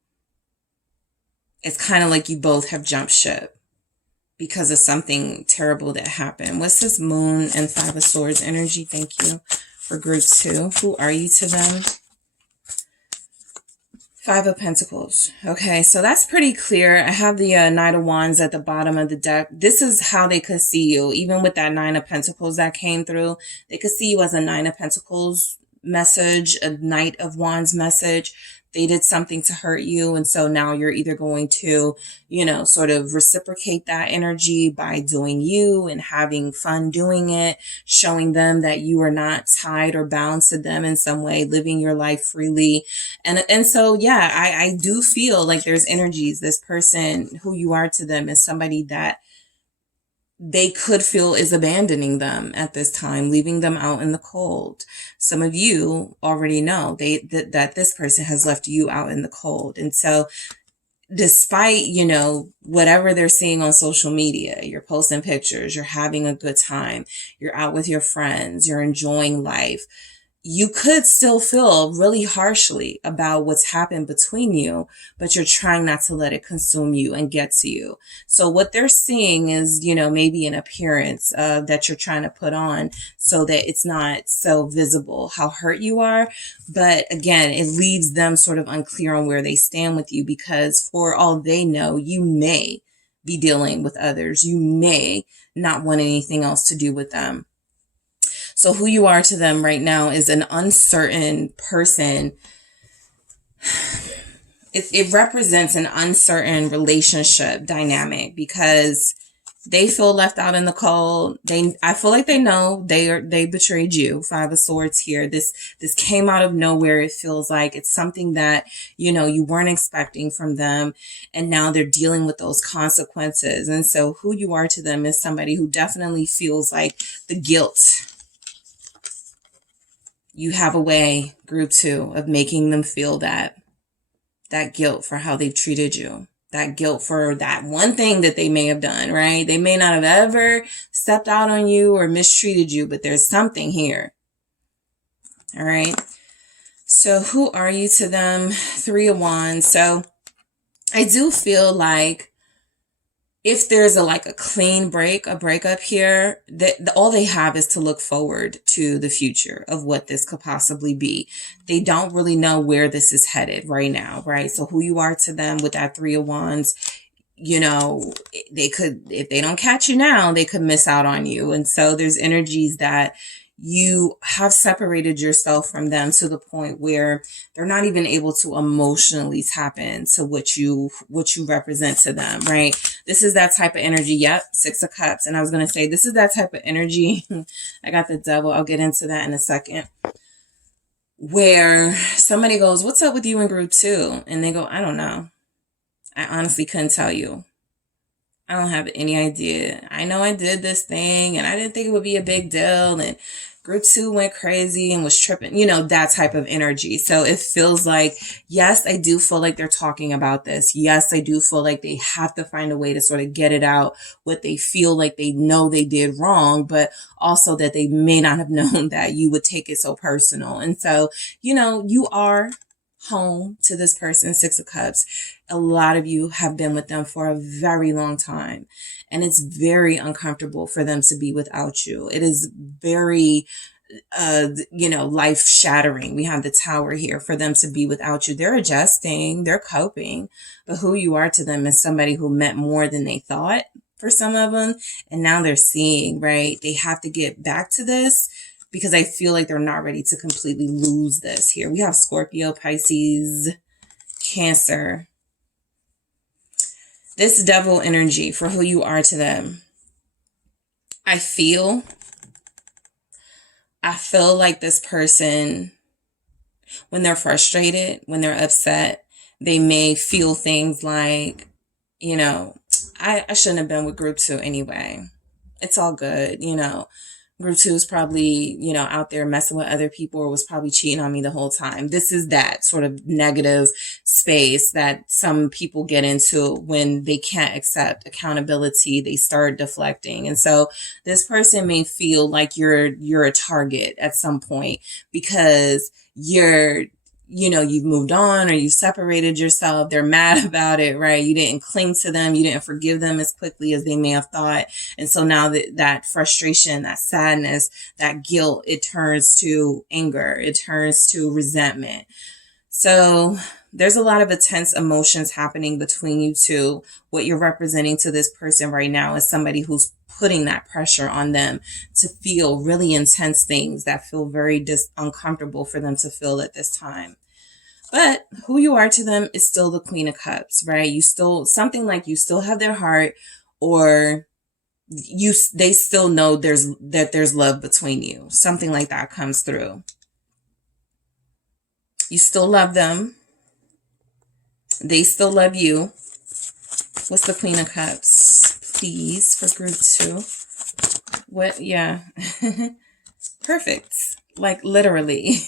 It's kind of like you both have jumped ship because of something terrible that happened. What's this Moon and 5 of Swords energy? Thank you for group 2. Who are you to them? 5 of Pentacles. Okay, so that's pretty clear. I have the Knight of Wands at the bottom of the deck. This is how they could see you. Even with that 9 of Pentacles that came through, they could see you as a 9 of Pentacles message, a Knight of Wands message. They did something to hurt you, and so now you're either going to, you know, sort of reciprocate that energy by doing you and having fun doing it, showing them that you are not tied or bound to them in some way, living your life freely. And so, yeah, I do feel like there's energies. This person who you are to them is somebody that they could feel is abandoning them at this time, leaving them out in the cold. Some of you already know that this person has left you out in the cold. And so despite, you know, whatever they're seeing on social media, you're posting pictures, you're having a good time, you're out with your friends, you're enjoying life, you could still feel really harshly about what's happened between you, but you're trying not to let it consume you and get to you. So what they're seeing is, you know, maybe an appearance that you're trying to put on so that it's not so visible how hurt you are. But again, it leaves them sort of unclear on where they stand with you, because for all they know, you may be dealing with others. You may not want anything else to do with them. So who you are to them right now is an uncertain person. It represents an uncertain relationship dynamic, because they feel left out in the cold. I feel like they know they betrayed you. Five of Swords here. This came out of nowhere. It feels like it's something that, you know, you weren't expecting from them, and now they're dealing with those consequences. And so who you are to them is somebody who definitely feels like the guilt. You have a way, group 2, of making them feel that guilt for how they've treated you. That guilt for that one thing that they may have done, right? They may not have ever stepped out on you or mistreated you, but there's something here. All right. So who are you to them? 3 of Wands. So I do feel like if there's a clean breakup here, all they have is to look forward to the future of what this could possibly be. They don't really know where this is headed right now, right? So who you are to them with that 3 of Wands, you know, they could, if they don't catch you now, they could miss out on you. And so there's energies that you have separated yourself from them to the point where they're not even able to emotionally tap into what you represent to them, right? This is that type of energy. Yep, 6 of Cups. And I was going to say, this is that type of energy. I got the Devil. I'll get into that in a second. Where somebody goes, what's up with you in group 2? And they go, I don't know. I honestly couldn't tell you. I don't have any idea. I know I did this thing and I didn't think it would be a big deal. And group 2 went crazy and was tripping, you know, that type of energy. So it feels like, yes, I do feel like they're talking about this. Yes, I do feel like they have to find a way to sort of get it out, what they feel like they know they did wrong, but also that they may not have known that you would take it so personal. And so, you know, you are home to this person, 6 of Cups. A lot of you have been with them for a very long time, and it's very uncomfortable for them to be without you. It is very, you know, life shattering. We have the Tower here for them to be without you. They're adjusting, they're coping, but who you are to them is somebody who meant more than they thought for some of them. And now they're seeing, right? They have to get back to this, because I feel like they're not ready to completely lose this here. We have Scorpio, Pisces, Cancer. This Devil energy for who you are to them. I feel like this person, when they're frustrated, when they're upset, they may feel things like, you know, I shouldn't have been with group 2 anyway. It's all good, you know. Group 2 is probably, you know, out there messing with other people, or was probably cheating on me the whole time. This is that sort of negative space that some people get into when they can't accept accountability. They start deflecting. And so this person may feel like you're a target at some point, because you know, you've moved on or you've separated yourself. They're mad about it, right? You didn't cling to them. You didn't forgive them as quickly as they may have thought. And so now that frustration, that sadness, that guilt, it turns to anger. It turns to resentment. So there's a lot of intense emotions happening between you two. What you're representing to this person right now is somebody who's putting that pressure on them to feel really intense things that feel very uncomfortable for them to feel at this time. But who you are to them is still the Queen of Cups, right? You still, something like you still have their heart, or they still know there's love between you. Something like that comes through. You still love them. They still love you. What's the Queen of Cups? Please, for group 2. What? Yeah. Perfect. Like literally.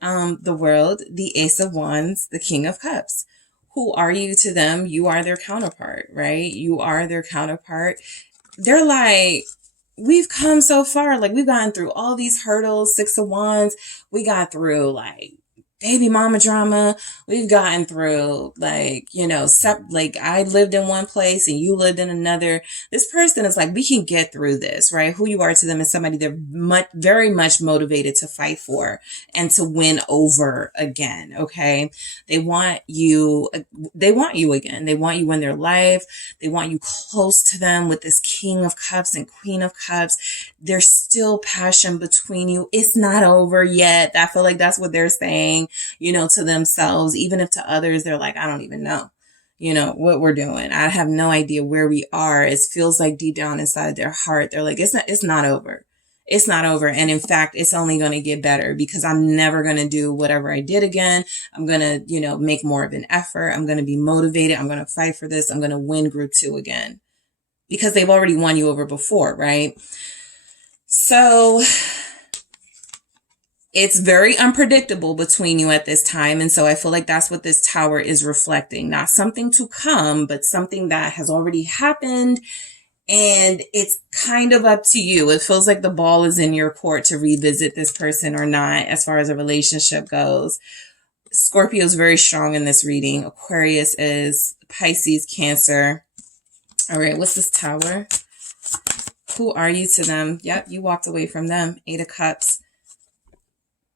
The World, the Ace of Wands, the King of Cups. Who are you to them? You are their counterpart, right? You are their counterpart. They're like, we've come so far. Like, we've gotten through all these hurdles, 6 of Wands. We got through like baby mama drama. We've gotten through like, like I lived in one place and you lived in another. This person is like, we can get through this, right? Who you are to them is somebody they're very much motivated to fight for and to win over again. Okay. They want you again. They want you in their life. They want you close to them with this King of Cups and Queen of Cups. There's still passion between you. It's not over yet. I feel like that's what they're saying, to themselves, even if to others, they're like, I don't even know, what we're doing. I have no idea where we are. It feels like deep down inside their heart, they're like, it's not over. It's not over. And in fact, it's only going to get better because I'm never going to do whatever I did again. I'm going to, make more of an effort. I'm going to be motivated. I'm going to fight for this. I'm going to win group 2 again because they've already won you over before, right? So it's very unpredictable between you at this time. And so I feel like that's what this Tower is reflecting. Not something to come, but something that has already happened. And it's kind of up to you. It feels like the ball is in your court to revisit this person or not, as far as a relationship goes. Scorpio is very strong in this reading. Aquarius is, Pisces, Cancer. All right, what's this Tower? Who are you to them? Yep, you walked away from them. 8 of Cups.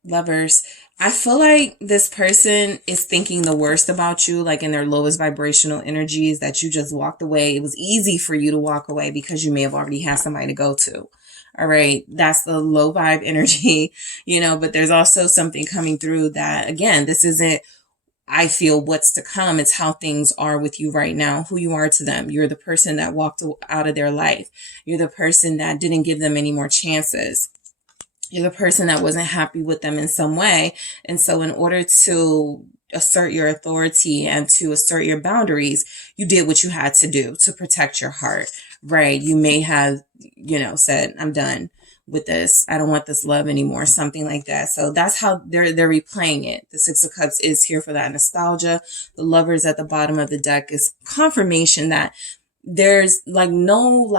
Lovers. I feel like this person is thinking the worst about you, like in their lowest vibrational energies, that you just walked away. It was easy for you to walk away because you may have already had somebody to go to. All right. That's the low vibe energy, but there's also something coming through that, again, this isn't, I feel, what's to come. It's how things are with you right now, who you are to them. You're the person that walked out of their life. You're the person that didn't give them any more chances. You're the person that wasn't happy with them in some way. And so in order to assert your authority and to assert your boundaries, you did what you had to do to protect your heart, right? You may have, said, I'm done with this. I don't want this love anymore, something like that. So that's how they're replaying it. The 6 of Cups is here for that nostalgia. The Lovers at the bottom of the deck is confirmation that there's like no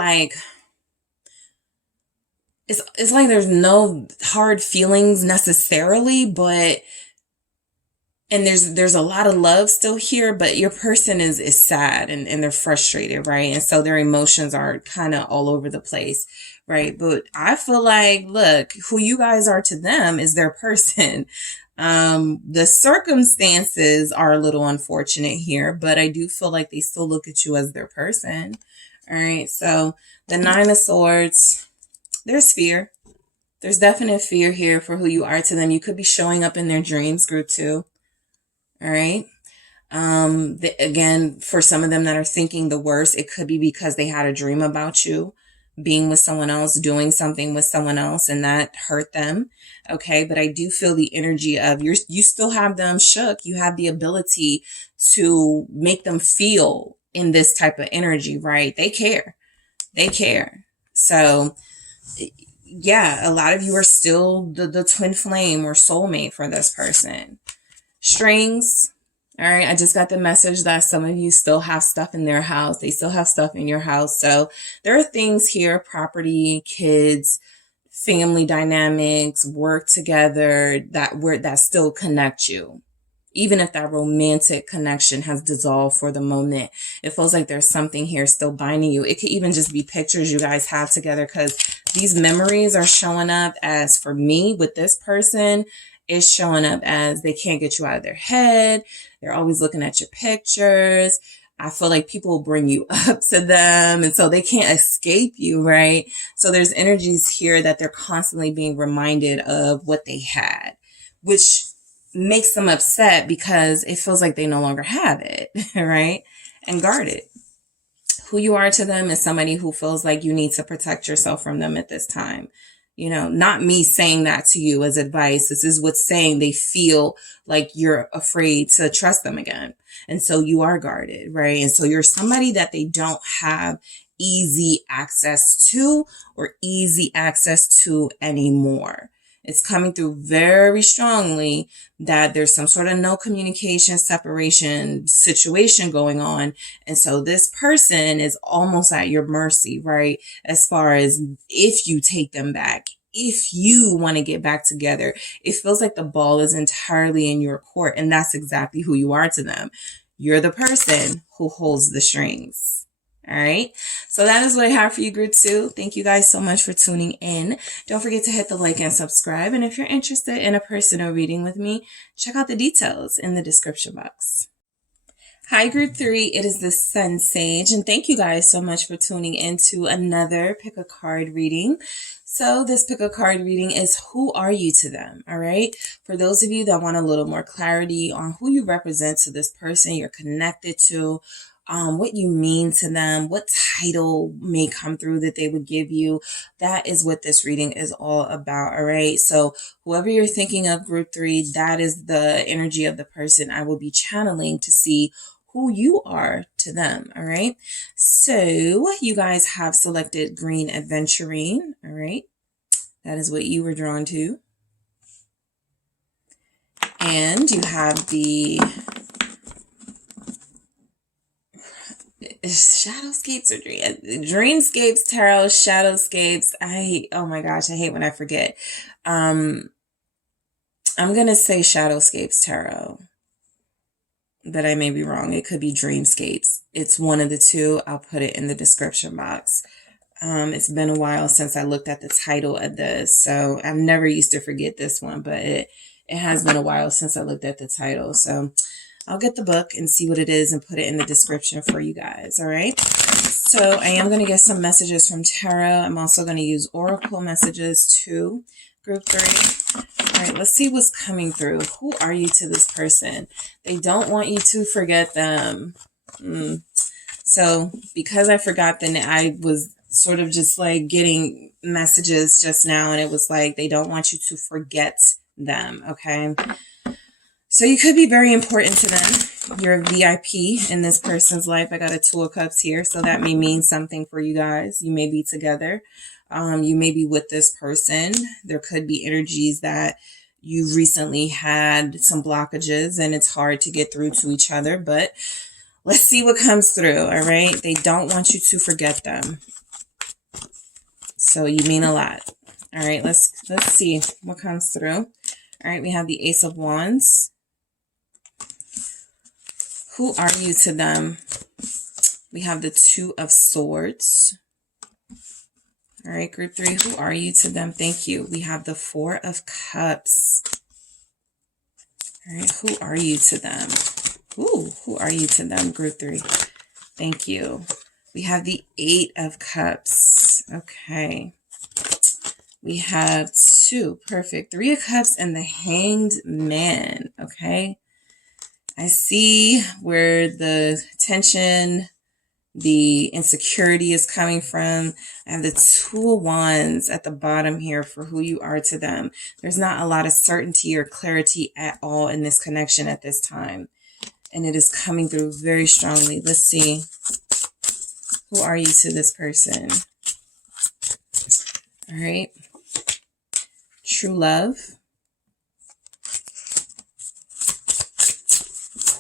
it's like there's no hard feelings necessarily, and there's a lot of love still here, but your person is sad and they're frustrated, right? And so their emotions are kind of all over the place, right? But I feel like, look, who you guys are to them is their person. The circumstances are a little unfortunate here, but I do feel like they still look at you as their person. All right. So the 9 of Swords. There's fear. There's definite fear here for who you are to them. You could be showing up in their dreams, group 2. All right. Again, for some of them that are thinking the worst, it could be because they had a dream about you being with someone else, doing something with someone else, and that hurt them. Okay. But I do feel the energy of you still have them shook. You have the ability to make them feel in this type of energy, right? They care. So yeah, a lot of you are still the twin flame or soulmate for this person. Strings. All right. I just got the message that some of you still have stuff in their house. They still have stuff in your house. So there are things here, property, kids, family dynamics, work together that still connect you. Even if that romantic connection has dissolved for the moment, it feels like there's something here still binding you. It could even just be pictures you guys have together, because these memories are showing up as, for me, with this person, it's showing up as they can't get you out of their head. They're always looking at your pictures. I feel like people will bring you up to them, and so they can't escape you, right? So there's energies here that they're constantly being reminded of what they had, which makes them upset because it feels like they no longer have it, right? And guard it. Who you are to them is somebody who feels like you need to protect yourself from them at this time. Not me saying that to you as advice. This is what's saying they feel like you're afraid to trust them again. And so you are guarded, right? And so you're somebody that they don't have easy access to or easy access to anymore. It's coming through very strongly that there's some sort of no communication, separation situation going on. And so this person is almost at your mercy, right? As far as if you take them back, if you want to get back together, it feels like the ball is entirely in your court. And that's exactly who you are to them. You're the person who holds the strings. All right. So that is what I have for you, group 2. Thank you guys so much for tuning in. Don't forget to hit the like and subscribe. And if you're interested in a personal reading with me, check out the details in the description box. Hi, group 3. It is the SunSage. And thank you guys so much for tuning into another pick a card reading. So this pick a card reading is who are you to them? All right. For those of you that want a little more clarity on who you represent to this person you're connected to, what you mean to them, what title may come through that they would give you. That is what this reading is all about. All right. So whoever you're thinking of, group 3, that is the energy of the person I will be channeling to see who you are to them. All right. So you guys have selected green adventuring. All right. That is what you were drawn to. And you have the Shadowscapes or Dreamscapes Tarot, Shadowscapes. Oh my gosh, I hate when I forget. I'm going to say Shadowscapes Tarot, but I may be wrong. It could be Dreamscapes. It's one of the two. I'll put it in the description box. It's been a while since I looked at the title of this, so I've never used to forget this one, but it has been a while since I looked at the title. So I'll get the book and see what it is and put it in the description for you guys. All right. So I am going to get some messages from tarot. I'm also going to use oracle messages too. Group 3. All right. Let's see what's coming through. Who are you to this person? They don't want you to forget them. So because I forgot them, I was sort of just like getting messages just now. And it was like, they don't want you to forget them. Okay. So you could be very important to them. You're a VIP in this person's life. I got a 2 of Cups here. So that may mean something for you guys. You may be together. You may be with this person. There could be energies that you've recently had some blockages and it's hard to get through to each other. But let's see what comes through. All right. They don't want you to forget them. So you mean a lot. All right. Let's see what comes through. All right. We have the Ace of Wands. Who are you to them? We have the 2 of Swords. All right, group 3, who are you to them? Thank you. We have the 4 of Cups. All right, who are you to them? Ooh, who are you to them, group 3? Thank you. We have the 8 of Cups. Okay. We have 2, perfect. 3 of Cups and the Hanged Man. Okay. I see where the tension, the insecurity is coming from. I have the 2 of Wands at the bottom here for who you are to them. There's not a lot of certainty or clarity at all in this connection at this time. And it is coming through very strongly. Let's see. Who are you to this person? All right. True love.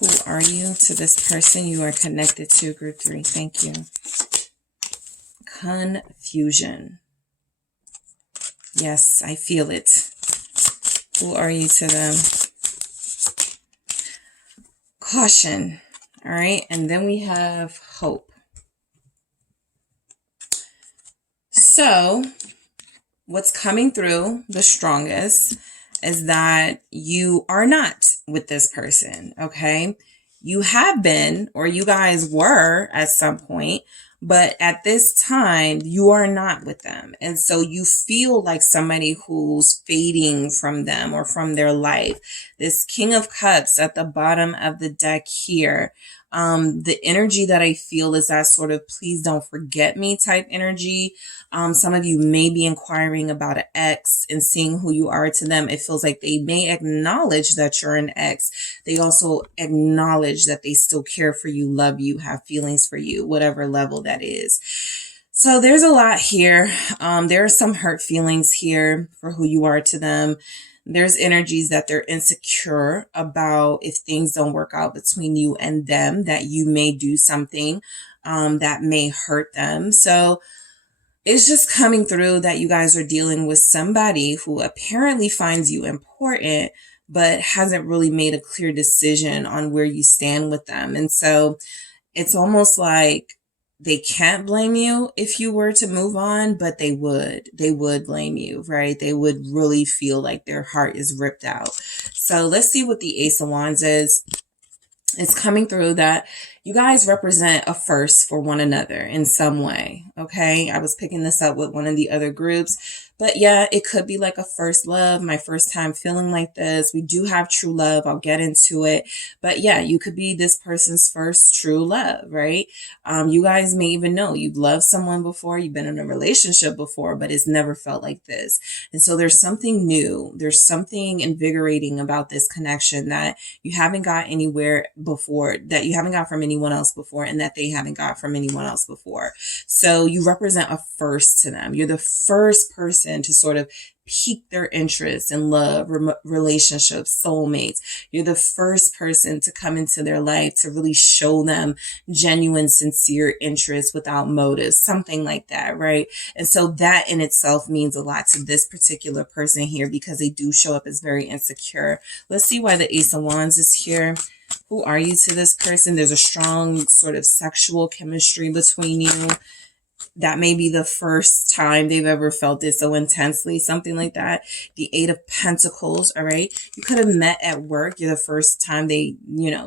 Who are you to this person you are connected to, group 3? Thank you. Confusion. Yes, I feel it. Who are you to them? Caution. All right. And then we have hope. So what's coming through the strongest is that you are not with this person, okay? You have been, or you guys were at some point, but at this time, you are not with them. And so you feel like somebody who's fading from them or from their life. This King of Cups at the bottom of the deck here. The energy that I feel is that sort of please don't forget me type energy. Some of you may be inquiring about an ex and seeing who you are to them. It feels like they may acknowledge that you're an ex. They also acknowledge that they still care for you, love you, have feelings for you, whatever level that is. So there's a lot here. There are some hurt feelings here for who you are to them. There's energies that they're insecure about if things don't work out between you and them, that you may do something that may hurt them. So it's just coming through that you guys are dealing with somebody who apparently finds you important, but hasn't really made a clear decision on where you stand with them. And so it's almost like they can't blame you if you were to move on, but they would blame you, right? They would really feel like their heart is ripped out. So let's see what the Ace of Wands is. It's coming through that you guys represent a first for one another in some way. Okay. I was picking this up with one of the other groups, but yeah, it could be like a first love, my first time feeling like this. We do have true love. I'll get into it, but yeah, you could be this person's first true love, right? You guys may even know you've loved someone before, you've been in a relationship before, but it's never felt like this. And so there's something new. There's something invigorating about this connection that you haven't got anywhere before, that you haven't got from anyone else before, and that they haven't got from anyone else before. So you represent a first to them. You're the first person to sort of pique their interest in love, relationships, soulmates. You're the first person to come into their life to really show them genuine, sincere interest without motives, something like that, right? And so that in itself means a lot to this particular person here because they do show up as very insecure. Let's see why the Ace of Wands is here. Who are you to this person? There's a strong sort of sexual chemistry between you. That may be the first time they've ever felt it so intensely, something like that. The Eight of Pentacles, all right? You could have met at work. You're the first time they,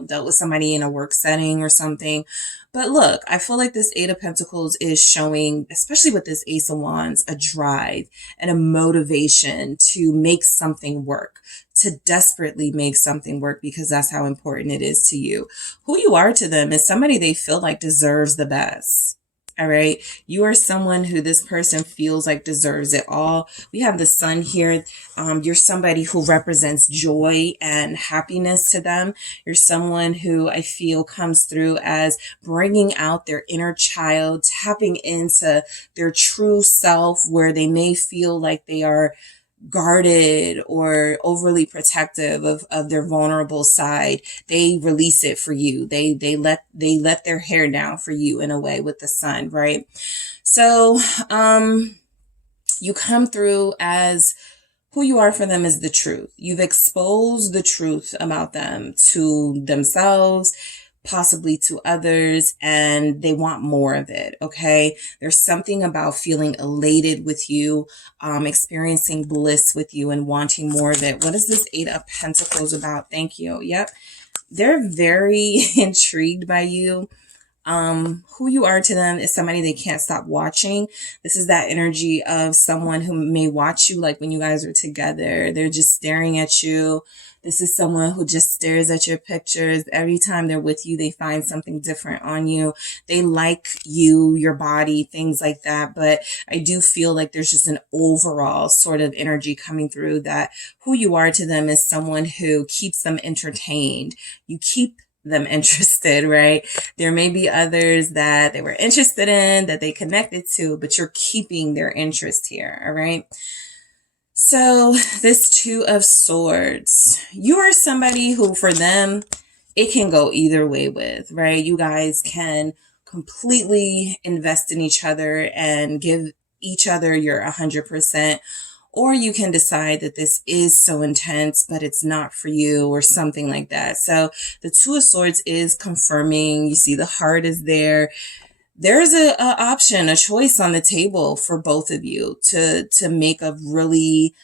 dealt with somebody in a work setting or something. But look, I feel like this Eight of Pentacles is showing, especially with this Ace of Wands, a drive and a motivation to make something work, to desperately make something work because that's how important it is to you. Who you are to them is somebody they feel like deserves the best. All right. You are someone who this person feels like deserves it all. We have the Sun here. You're somebody who represents joy and happiness to them. You're someone who I feel comes through as bringing out their inner child, tapping into their true self where they may feel like they are guarded or overly protective of their vulnerable side. They release it for you. They let their hair down for you in a way with the Sun, right? So you come through as who you are for them is the truth. You've exposed the truth about them to themselves, possibly to others, and they want more of it. Okay. There's something about feeling elated with you, experiencing bliss with you and wanting more of it. What is this Eight of Pentacles about? Thank you. Yep. They're very intrigued by you. Who you are to them is somebody they can't stop watching. This is that energy of someone who may watch you like when you guys are together. They're just staring at you. This is someone who just stares at your pictures. Every time they're with you, they find something different on you. They like you, your body, things like that. But I do feel like there's just an overall sort of energy coming through that who you are to them is someone who keeps them entertained. You keep them interested, right? There may be others that they were interested in, that they connected to, but you're keeping their interest here, all right? So this Two of Swords, you are somebody who for them, it can go either way with, right? You guys can completely invest in each other and give each other your 100%, or you can decide that this is so intense, but it's not for you or something like that. So the Two of Swords is confirming, you see the heart is there. There's a option, a choice on the table for both of you to make a really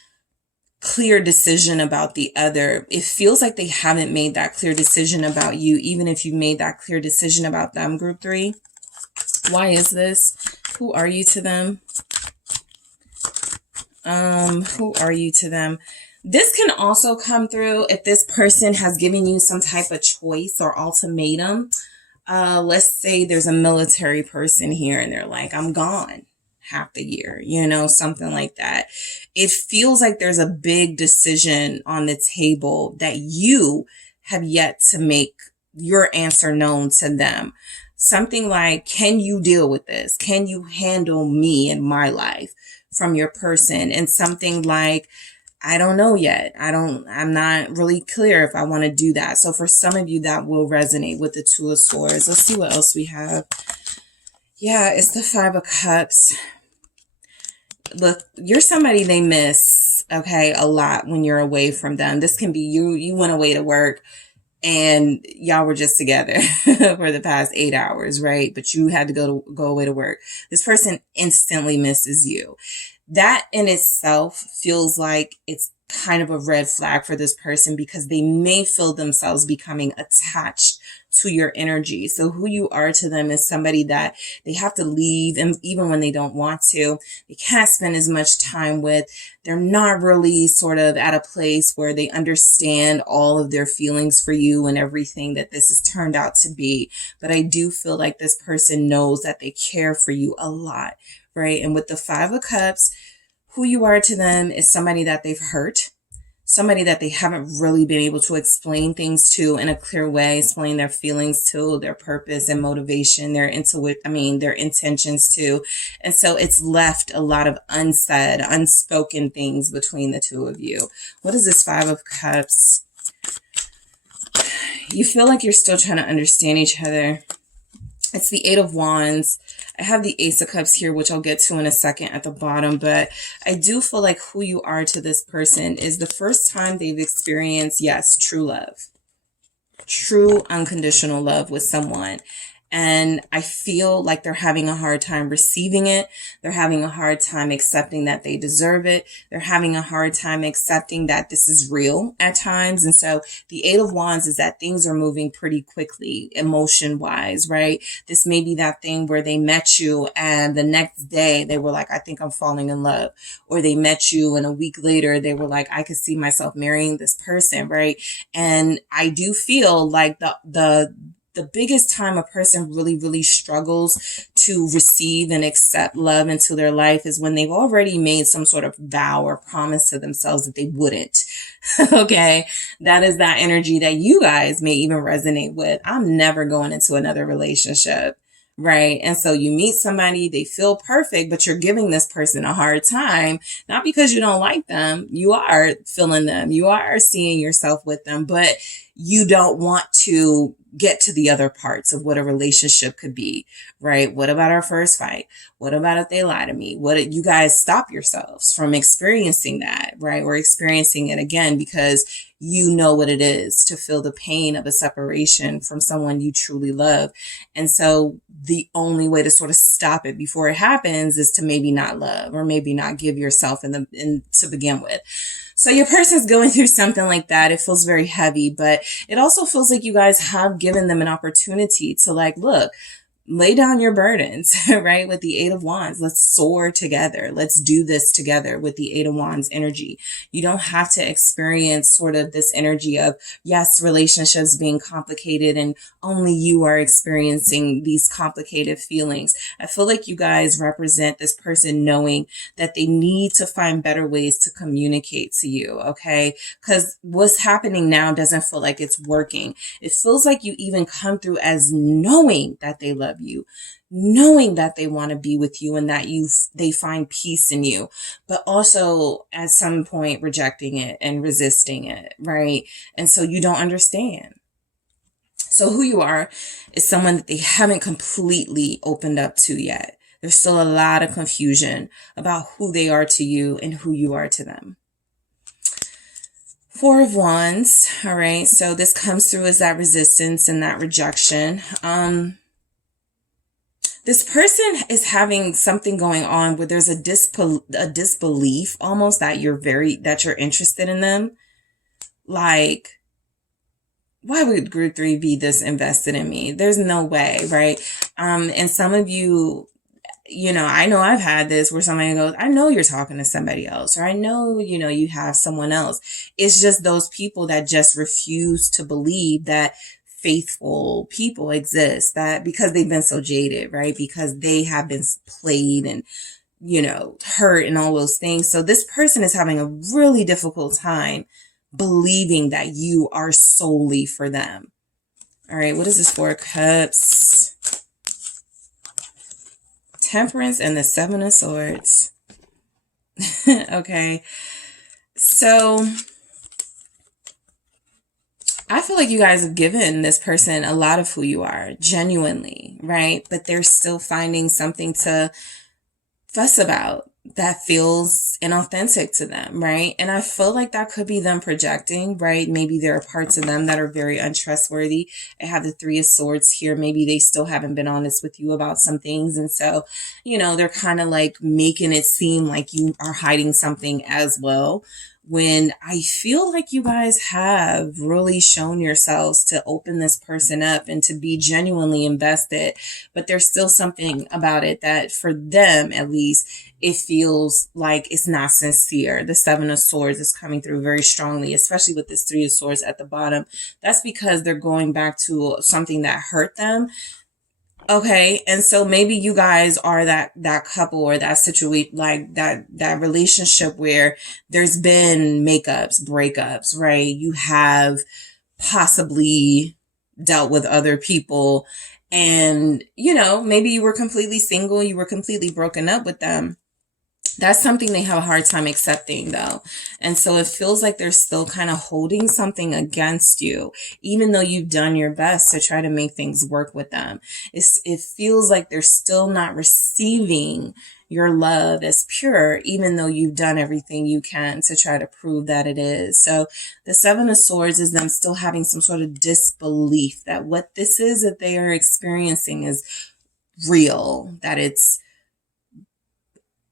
clear decision about the other. It feels like they haven't made that clear decision about you, even if you made that clear decision about them, Group 3. Why is this? Who are you to them? Who are you to them? This can also come through if this person has given you some type of choice or ultimatum. Let's say there's a military person here and they're like, I'm gone half the year, something like that. It feels like there's a big decision on the table that you have yet to make your answer known to them. Something like, can you deal with this? Can you handle me in my life from your person? And something like, I don't know yet. I'm not really clear if I want to do that. So for some of you, that will resonate with the Two of Swords. Let's see what else we have. Yeah, it's the Five of Cups. Look, you're somebody they miss, okay, a lot when you're away from them. This can be you went away to work and y'all were just together for the past 8 hours, right? But you had to go away to work. This person instantly misses you. That in itself feels like it's kind of a red flag for this person, because they may feel themselves becoming attached to your energy. So who you are to them is somebody that they have to leave, and even when they don't want to, they can't spend as much time with. They're not really sort of at a place where they understand all of their feelings for you and everything that this has turned out to be. But I do feel like this person knows that they care for you a lot, right? And with the Five of Cups, who you are to them is somebody that they've hurt, somebody that they haven't really been able to explain things to in a clear way, explain their feelings to, their purpose and motivation, their intentions to. And so it's left a lot of unsaid, unspoken things between the two of you. What is this Five of Cups? You feel like you're still trying to understand each other. It's the Eight of Wands. I have the Ace of Cups here, which I'll get to in a second at the bottom, but I do feel like who you are to this person is the first time they've experienced, yes, true love, true unconditional love with someone. And I feel like they're having a hard time receiving it. They're having a hard time accepting that they deserve it. They're having a hard time accepting that this is real at times. And so the Eight of Wands is that things are moving pretty quickly, emotion wise, right? This may be that thing where they met you and the next day they were like, I think I'm falling in love. Or they met you and a week later they were like, I could see myself marrying this person, right? And I do feel like the biggest time a person really, really struggles to receive and accept love into their life is when they've already made some sort of vow or promise to themselves that they wouldn't. Okay. That is that energy that you guys may even resonate with. I'm never going into another relationship. Right. And so you meet somebody, they feel perfect, but you're giving this person a hard time, not because you don't like them. You are feeling them. You are seeing yourself with them, but you don't want to get to the other parts of what a relationship could be, right? What about our first fight? What about if they lie to me? What, you guys stop yourselves from experiencing that, right? Or experiencing it again, because you know what it is to feel the pain of a separation from someone you truly love. And so the only way to sort of stop it before it happens is to maybe not love, or maybe not give yourself to begin with. So your person's going through something like that. It feels very heavy, but it also feels like you guys have given them an opportunity to, like, look, lay down your burdens, right? With the Eight of Wands, let's soar together. Let's do this together with the Eight of Wands energy. You don't have to experience sort of this energy of, yes, relationships being complicated and only you are experiencing these complicated feelings. I feel like you guys represent this person knowing that they need to find better ways to communicate to you, okay? Because what's happening now doesn't feel like it's working. It feels like you even come through as knowing that they love you, knowing that they want to be with you and that they find peace in you, but also at some point rejecting it and resisting it, right? And so you don't understand. So who you are is someone that they haven't completely opened up to yet. There's still a lot of confusion about who they are to you and who you are to them. Four of Wands. All right. So this comes through as that resistance and that rejection. This person is having something going on where there's a disbelief almost that you're interested in them. Like, why would group 3 be this invested in me? There's no way, right? And some of you, I know I've had this where somebody goes, I know you're talking to somebody else, or I know, you have someone else. It's just those people that just refuse to believe that faithful people exist, that because they've been so jaded, right? Because they have been played and, hurt and all those things. So this person is having a really difficult time believing that you are solely for them. All right. What is this Four of Cups? Temperance and the Seven of Swords. Okay. So I feel like you guys have given this person a lot of who you are, genuinely, right? But they're still finding something to fuss about that feels inauthentic to them, right? And I feel like that could be them projecting, right? Maybe there are parts of them that are very untrustworthy. I have the Three of Swords here. Maybe they still haven't been honest with you about some things. And so, you know, they're kind of like making it seem like you are hiding something as well, when I feel like you guys have really shown yourselves to open this person up and to be genuinely invested, but there's still something about it that for them, at least, it feels like it's not sincere. The Seven of Swords is coming through very strongly, especially with this Three of Swords at the bottom. That's because they're going back to something that hurt them. Okay, and so maybe you guys are that couple or that situation, like that relationship where there's been makeups, breakups, right? You have possibly dealt with other people, and you know, maybe you were completely single, you were completely broken up with them. That's something they have a hard time accepting, though. And so it feels like they're still kind of holding something against you, even though you've done your best to try to make things work with them. It feels like they're still not receiving your love as pure, even though you've done everything you can to try to prove that it is. So the Seven of Swords is them still having some sort of disbelief that what this is that they are experiencing is real, that it's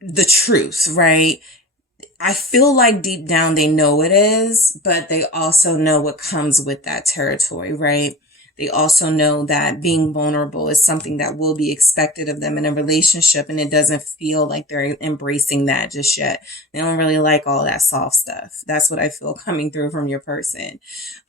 the truth, right? I feel like deep down they know it is, but they also know what comes with that territory, right? They also know that being vulnerable is something that will be expected of them in a relationship, and it doesn't feel like they're embracing that just yet. They don't really like all that soft stuff. That's what I feel coming through from your person.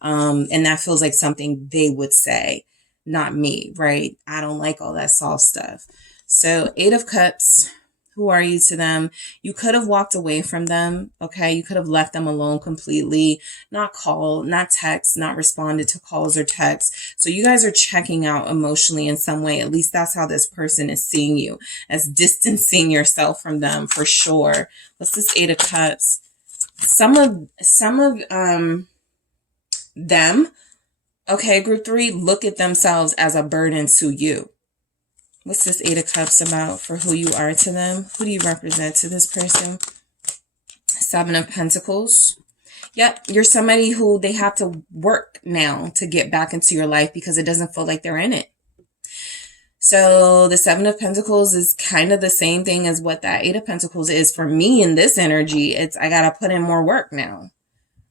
And that feels like something they would say, not me, right? I don't like all that soft stuff. So Eight of Cups. Who are you to them? You could have walked away from them, okay? You could have left them alone completely, not called, not text, not responded to calls or texts. So you guys are checking out emotionally in some way. At least that's how this person is seeing you, as distancing yourself from them for sure. What's this Eight of Cups? Some of them, okay, group 3, look at themselves as a burden to you. What's this Eight of Cups about for who you are to them? Who do you represent to this person? Seven of Pentacles. Yep, you're somebody who they have to work now to get back into your life because it doesn't feel like they're in it. So the Seven of Pentacles is kind of the same thing as what that Eight of Pentacles is for me in this energy. It's I got to put in more work now,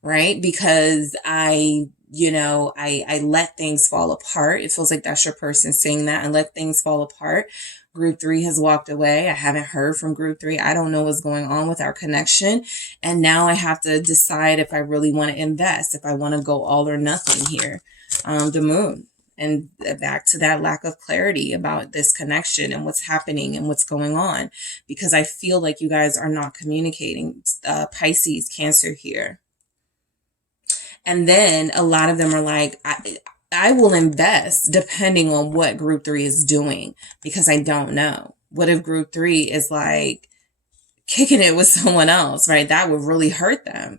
right? Because I let things fall apart. It feels like that's your person saying that, and let things fall apart. Group 3 has walked away. I haven't heard from Group 3. I don't know what's going on with our connection. And now I have to decide if I really want to invest, if I want to go all or nothing here. The Moon. And back to that lack of clarity about this connection and what's happening and what's going on. Because I feel like you guys are not communicating. Pisces, Cancer here. And then a lot of them are like, I will invest depending on what Group 3 is doing, because I don't know. What if Group 3 is like kicking it with someone else, right? That would really hurt them.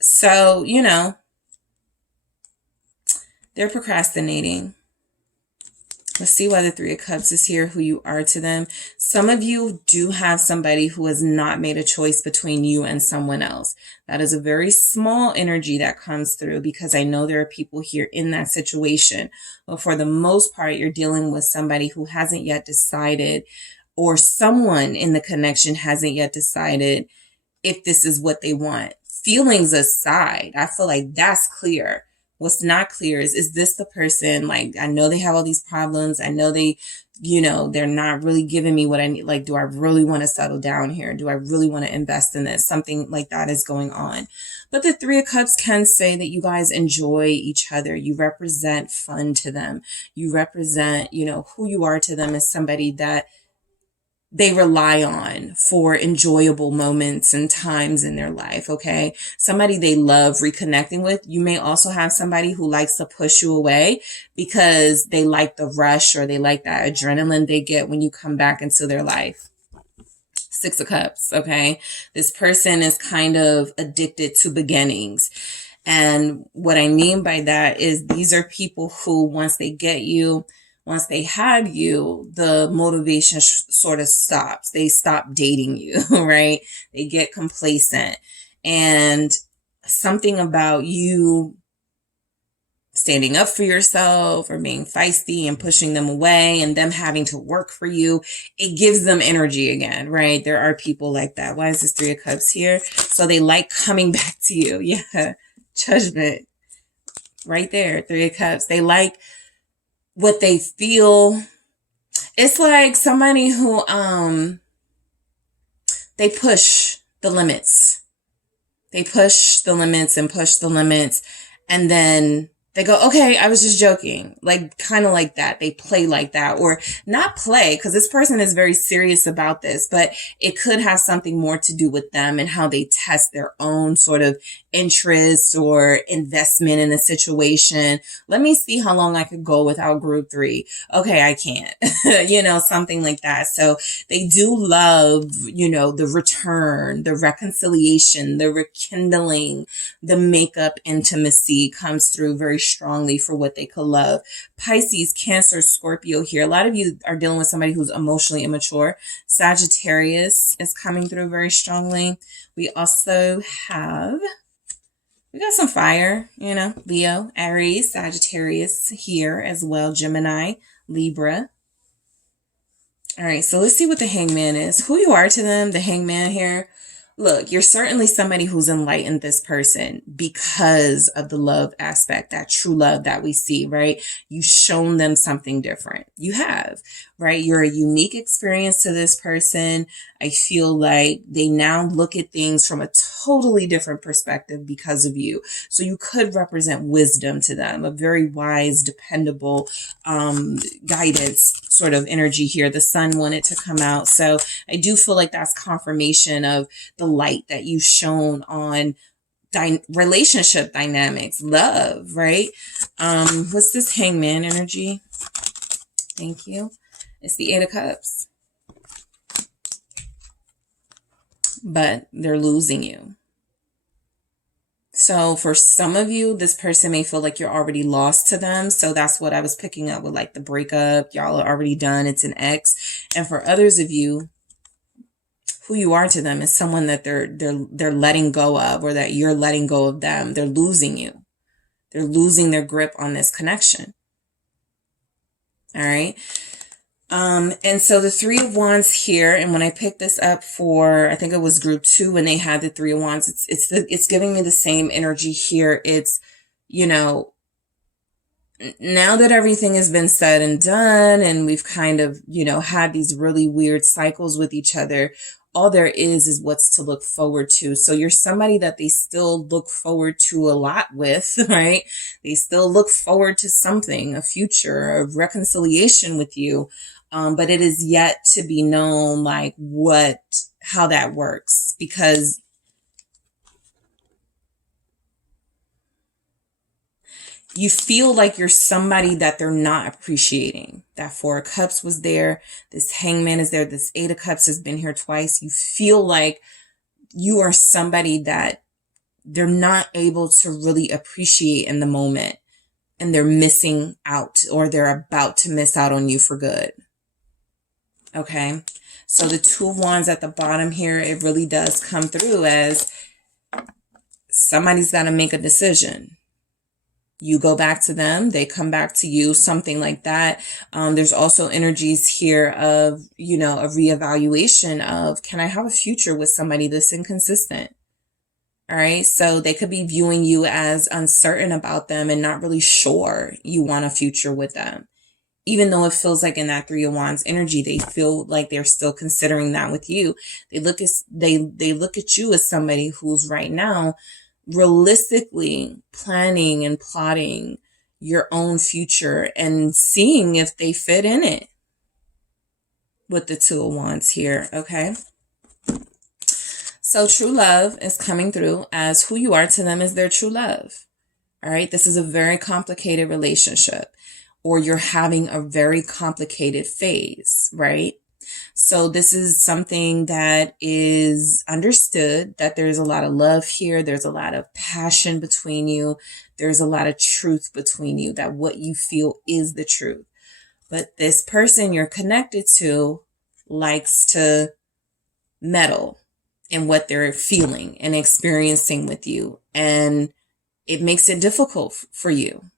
So, you know, they're procrastinating. Let's see why the Three of Cups is here, who you are to them. Some of you do have somebody who has not made a choice between you and someone else. That is a very small energy that comes through, because I know there are people here in that situation. But for the most part, you're dealing with somebody who hasn't yet decided, or someone in the connection hasn't yet decided if this is what they want. Feelings aside, I feel like that's clear. What's not clear is this the person? Like, I know they have all these problems. I know they, they're not really giving me what I need. Like, do I really want to settle down here? Do I really want to invest in this? Something like that is going on. But the Three of Cups can say that you guys enjoy each other. You represent fun to them. You represent, who you are to them as somebody that they rely on for enjoyable moments and times in their life, okay? Somebody they love reconnecting with. You may also have somebody who likes to push you away because they like the rush or they like that adrenaline they get when you come back into their life. Six of Cups, okay? This person is kind of addicted to beginnings. And what I mean by that is these are people who, once they get you, once they have you, the motivation sort of stops. They stop dating you, right? They get complacent. And something about you standing up for yourself or being feisty and pushing them away and them having to work for you, it gives them energy again, right? There are people like that. Why is this Three of Cups here? So they like coming back to you. Yeah. Judgment. Right there. Three of Cups. They like what they feel. It's like somebody who, they push the limits. They push the limits and push the limits. And then they go, okay, I was just joking. Like, kind of like that. They play like that, or not play, because this person is very serious about this, but it could have something more to do with them and how they test their own sort of interest or investment in a situation. Let me see how long I could go without group 3. Okay, I can't, something like that. So they do love, the return, the reconciliation, the rekindling, the makeup intimacy comes through very strongly for what they could love. Pisces, Cancer, Scorpio here. A lot of you are dealing with somebody who's emotionally immature. Sagittarius is coming through very strongly. We also have, we got some fire, Leo, Aries, Sagittarius here as well. Gemini, Libra. All right, so let's see what the Hangman is. Who you are to them, the Hangman here. Look, you're certainly somebody who's enlightened this person because of the love aspect, that true love that we see, right? You've shown them something different. You have, right? You're a unique experience to this person. I feel like they now look at things from a totally different perspective because of you. So you could represent wisdom to them, a very wise, dependable guidance sort of energy here. The sun wanted to come out. So I do feel like that's confirmation of the light that you've shown on relationship dynamics, love, right? What's this Hangman energy? Thank you. It's the Eight of Cups. But they're losing you. So for some of you, this person may feel like you're already lost to them. So that's what I was picking up with, like the breakup. Y'all are already done. It's an ex. And for others of you, who you are to them is someone that they're letting go of, or that you're letting go of them. They're losing you. They're losing their grip on this connection. All right. And so the Three of Wands here, and when I picked this up for, I think it was group 2 when they had the Three of Wands, it's giving me the same energy here. It's, now that everything has been said and done, and we've kind of, had these really weird cycles with each other, all there is what's to look forward to. So you're somebody that they still look forward to a lot with, right? They still look forward to something, a future, a reconciliation with you. But it is yet to be known, like how that works, because you feel like you're somebody that they're not appreciating. That Four of Cups was there. This Hangman is there. This Eight of Cups has been here twice. You feel like you are somebody that they're not able to really appreciate in the moment, and they're missing out, or they're about to miss out on you for good. Okay. So the Two of Wands at the bottom here, it really does come through as somebody's got to make a decision. You go back to them, they come back to you, something like that. There's also energies here of, a reevaluation of, can I have a future with somebody that's inconsistent? All right. So they could be viewing you as uncertain about them and not really sure you want a future with them. Even though it feels like in that Three of Wands energy, they feel like they're still considering that with you. They look at you as somebody who's right now realistically planning and plotting your own future and seeing if they fit in it. with the Two of Wands here, okay? So true love is coming through as who you are to them is their true love. All right. This is a very complicated relationship, or you're having a very complicated phase, right? So this is something that is understood, that there's a lot of love here. There's a lot of passion between you. There's a lot of truth between you, that what you feel is the truth. But this person you're connected to likes to meddle in what they're feeling and experiencing with you. And it makes it difficult for you.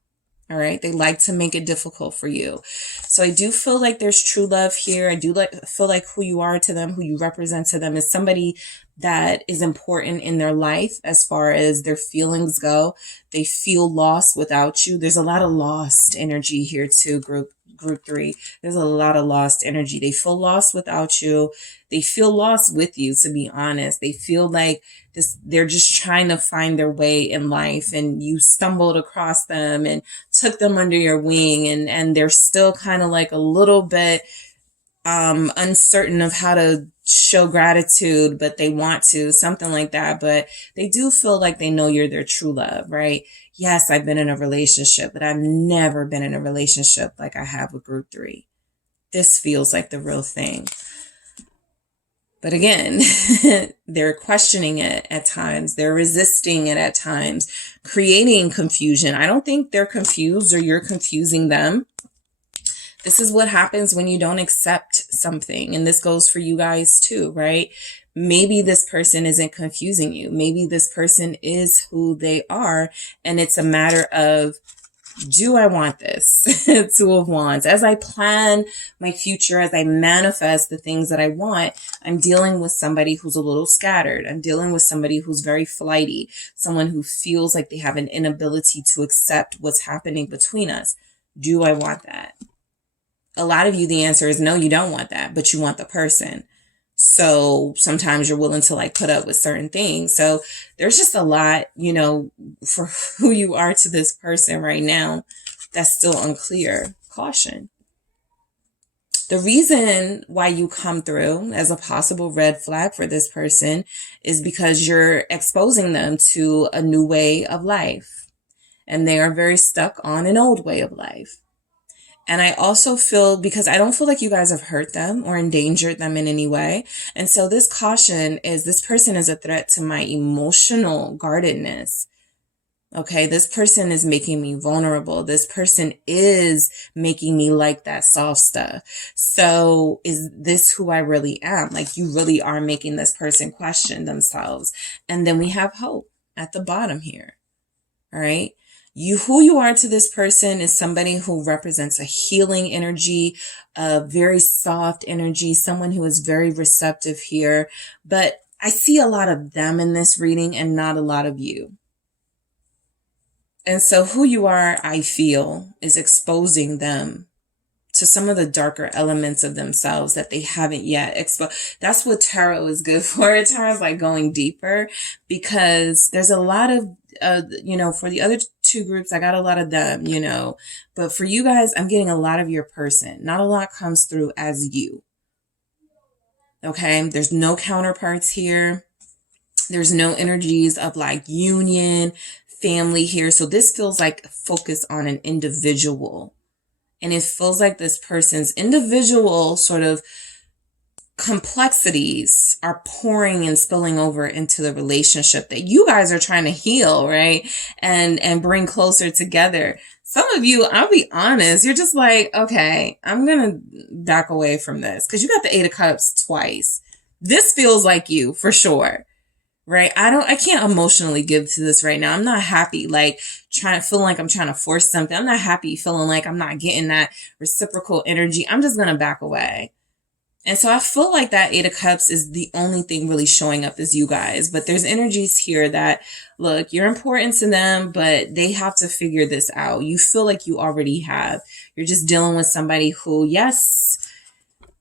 All right. They like to make it difficult for you. So I do feel like there's true love here. I do feel like who you are to them, who you represent to them, is somebody that is important in their life as far as their feelings go. They feel lost without you. There's a lot of lost energy here too, group 3. There's a lot of lost energy. They feel lost without you. They feel lost with you, to be honest. They feel like they're just trying to find their way in life, and you stumbled across them and took them under your wing, and they're still kind of like a little bit uncertain of how to show gratitude, but they want to, something like that. But they do feel like they know you're their true love, right? Yes, I've been in a relationship, but I've never been in a relationship like I have with group 3. This feels like the real thing. But again, they're questioning it at times. They're resisting it at times, creating confusion. I don't think they're confused or you're confusing them. This is what happens when you don't accept something. And this goes for you guys too, right? Maybe this person isn't confusing you. Maybe this person is who they are. And it's a matter of, do I want this? Two of Wands. As I plan my future, as I manifest the things that I want, I'm dealing with somebody who's a little scattered. I'm dealing with somebody who's very flighty, someone who feels like they have an inability to accept what's happening between us. Do I want that? A lot of you, the answer is no, you don't want that, but you want the person. So sometimes you're willing to like put up with certain things. So there's just a lot, you know, for who you are to this person right now that's still unclear. Caution. The reason why you come through as a possible red flag for this person is because you're exposing them to a new way of life, and they are very stuck on an old way of life. And I also feel, because I don't feel like you guys have hurt them or endangered them in any way. And so this caution is, this person is a threat to my emotional guardedness. Okay, this person is making me vulnerable. This person is making me like that soft stuff. So is this who I really am? Like, you really are making this person question themselves. And then we have hope at the bottom here. All right. Who you are to this person is somebody who represents a healing energy, a very soft energy, someone who is very receptive here. But I see a lot of them in this reading and not a lot of you. And so who you are, I feel, is exposing them to some of the darker elements of themselves that they haven't yet exposed. That's what tarot is good for. Tarot is like going deeper, because there's a lot of, for the other two groups, I got a lot of them, but for you guys, I'm getting a lot of your person. Not a lot comes through as you. Okay. There's no counterparts here. There's no energies of like union, family here. So this feels like focus on an individual. And it feels like this person's individual sort of complexities are pouring and spilling over into the relationship that you guys are trying to heal, right? And bring closer together. Some of you, I'll be honest, you're just like, okay, I'm going to back away from this, because you got the 8 of Cups twice. This feels like you for sure. Right? I can't emotionally give to this right now. I'm not happy, like feeling like I'm trying to force something. I'm not happy feeling like I'm not getting that reciprocal energy. I'm just going to back away. And so I feel like that 8 of Cups is the only thing really showing up as you guys. But there's energies here that, look, you're important to them, but they have to figure this out. You feel like you already have. You're just dealing with somebody who, yes,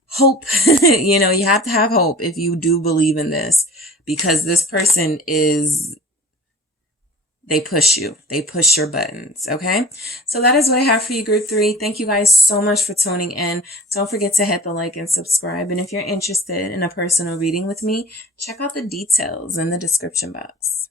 hope, you have to have hope if you do believe in this. Because this person they push you. They push your buttons, okay? So that is what I have for you, Group 3. Thank you guys so much for tuning in. Don't forget to hit the like and subscribe. And if you're interested in a personal reading with me, check out the details in the description box.